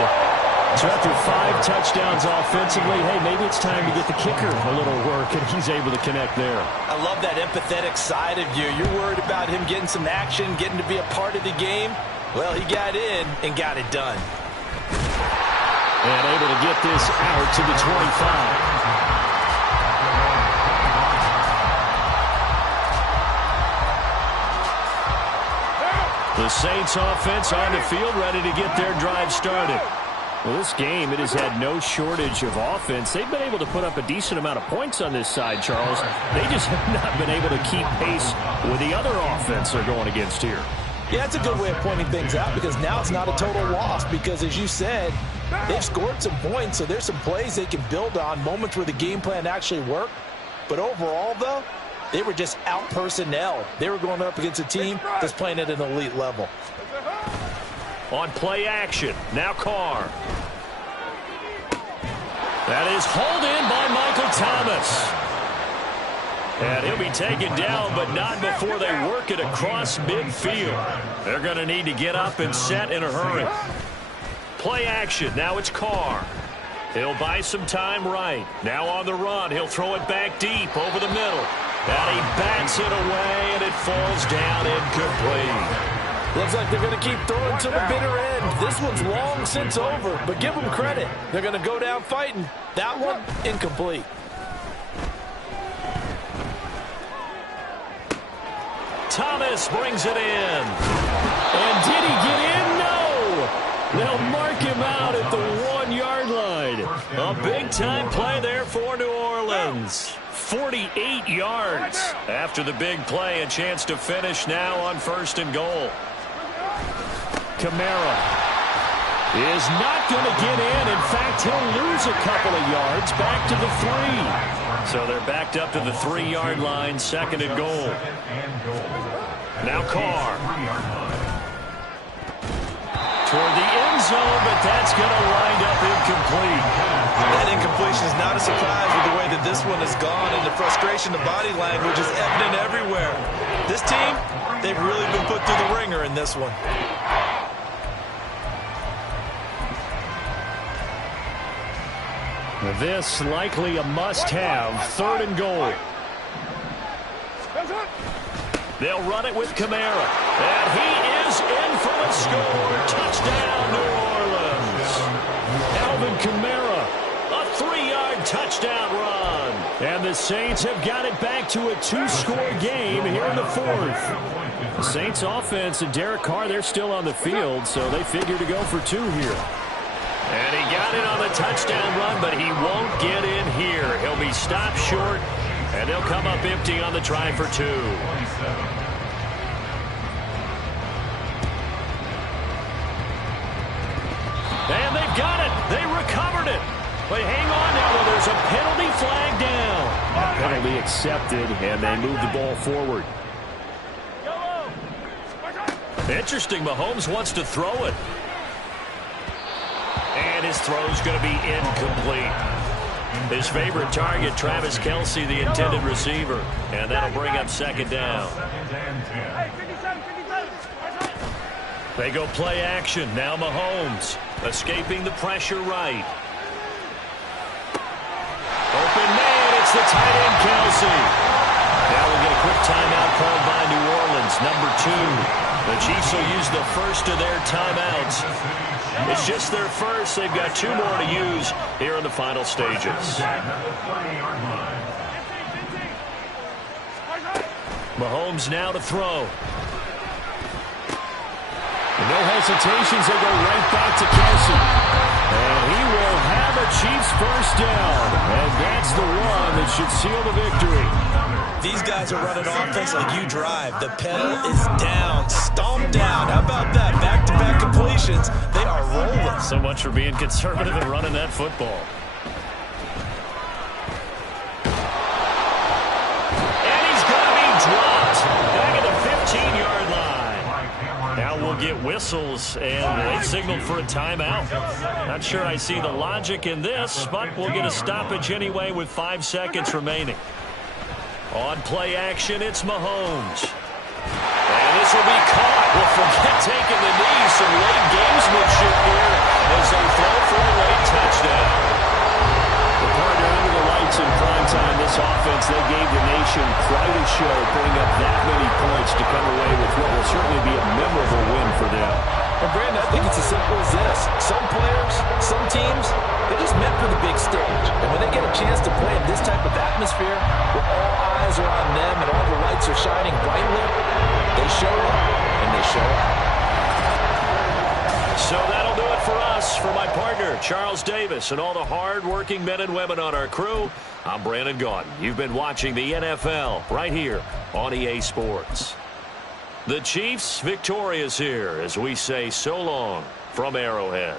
So after 5 touchdowns offensively, hey, maybe it's time to get the kicker a little work, and he's able to connect there. I love that empathetic side of you. You're worried about him getting some action, getting to be a part of the game. Well, he got in and got it done. And able to get this out to the 25. The Saints offense on the field, ready to get their drive started. Well, this game, it has had no shortage of offense. They've been able to put up a decent amount of points on this side, Charles. They just have not been able to keep pace with the other offense they're going against here. Yeah, that's a good way of pointing things out because now it's not a total loss because, as you said, they've scored some points, so there's some plays they can build on, moments where the game plan actually worked. But overall, though, they were just out-personnel. They were going up against a team that's playing at an elite level. On play action, now Carr. That is hauled in by Michael Thomas. And he'll be taken down, but not before they work it across midfield. They're going to need to get up and set in a hurry. Play action, now it's Carr. He'll buy some time right. Now on the run, he'll throw it back deep over the middle. And he bats it away, and it falls down incomplete. Looks like they're going to keep throwing to the bitter end. This one's long since over, but give them credit. They're going to go down fighting. That one, incomplete. Thomas brings it in. And did he get in? No. They'll mark him out at the 1-yard line. A big-time play there for New Orleans. 48 yards after the big play. A chance to finish now on 1st and goal. Kamara is not going to get in. In fact, he'll lose a couple of yards back to the 3. So they're backed up to the 3-yard line, 2nd and goal. Now Carr. Toward the end zone, but that's going to wind up incomplete. That incompletion is not a surprise with the way that this one has gone, and the frustration, the body language is evident everywhere. This team, they've really been put through the ringer in this one. This likely a must-have, 3rd and goal. They'll run it with Kamara. And he is in for a score. Touchdown, New Orleans. Alvin Kamara, a 3-yard touchdown run. And the Saints have got it back to a 2-score game here in the 4th. The Saints offense and Derek Carr, they're still on the field, so they figure to go for 2 here. And he got it on the touchdown run, but he won't get in here. He'll be stopped short, and they'll come up empty on the try for 2. And they've got it. They recovered it. But hang on now, there's a penalty flag down. Penalty accepted, and they move the ball forward. Interesting, Mahomes wants to throw it. And his throw's going to be incomplete. His favorite target, Travis Kelce, the intended receiver. And that'll bring up 2nd down. They go play action. Now Mahomes escaping the pressure right. Open man, it's the tight end, Kelce. Now we'll get a quick timeout called by New Orleans, number 2. The Chiefs will use the first of their timeouts. It's just their first. They've got 2 more to use here in the final stages. Mahomes now to throw. No hesitations, they go right back to Kelsey. And he will have a Chiefs first down. And that's the one that should seal the victory. These guys are running offense like you drive. The pedal is down, stomped down. How about that? Back-to-back completions. They are rolling. So much for being conservative and running that football. And he's going to be dropped. Back at the 15-yard line. Now we'll get whistles, and they signaled for a timeout. Not sure I see the logic in this, but we'll get a stoppage anyway with 5 seconds remaining. On play action, it's Mahomes. And this will be caught. Well, forget taking the knee. Some late gamesmanship here as they throw for a late touchdown. The partner under the lights in prime time, this offense, they gave the nation quite a show, putting up that many points to come away with what will certainly be a memorable win for them. Well, Brandon, I think it's as simple as this. Some players, some teams, they're just meant for the big stage. And when they get a chance to play in this type of atmosphere, where all eyes are on them and all the lights are shining brightly, they show up, and they show up. So that'll do it for us. For my partner, Charles Davis, and all the hard-working men and women on our crew, I'm Brandon Gaudin. You've been watching the NFL right here on EA Sports. The Chiefs victorious here as we say so long from Arrowhead.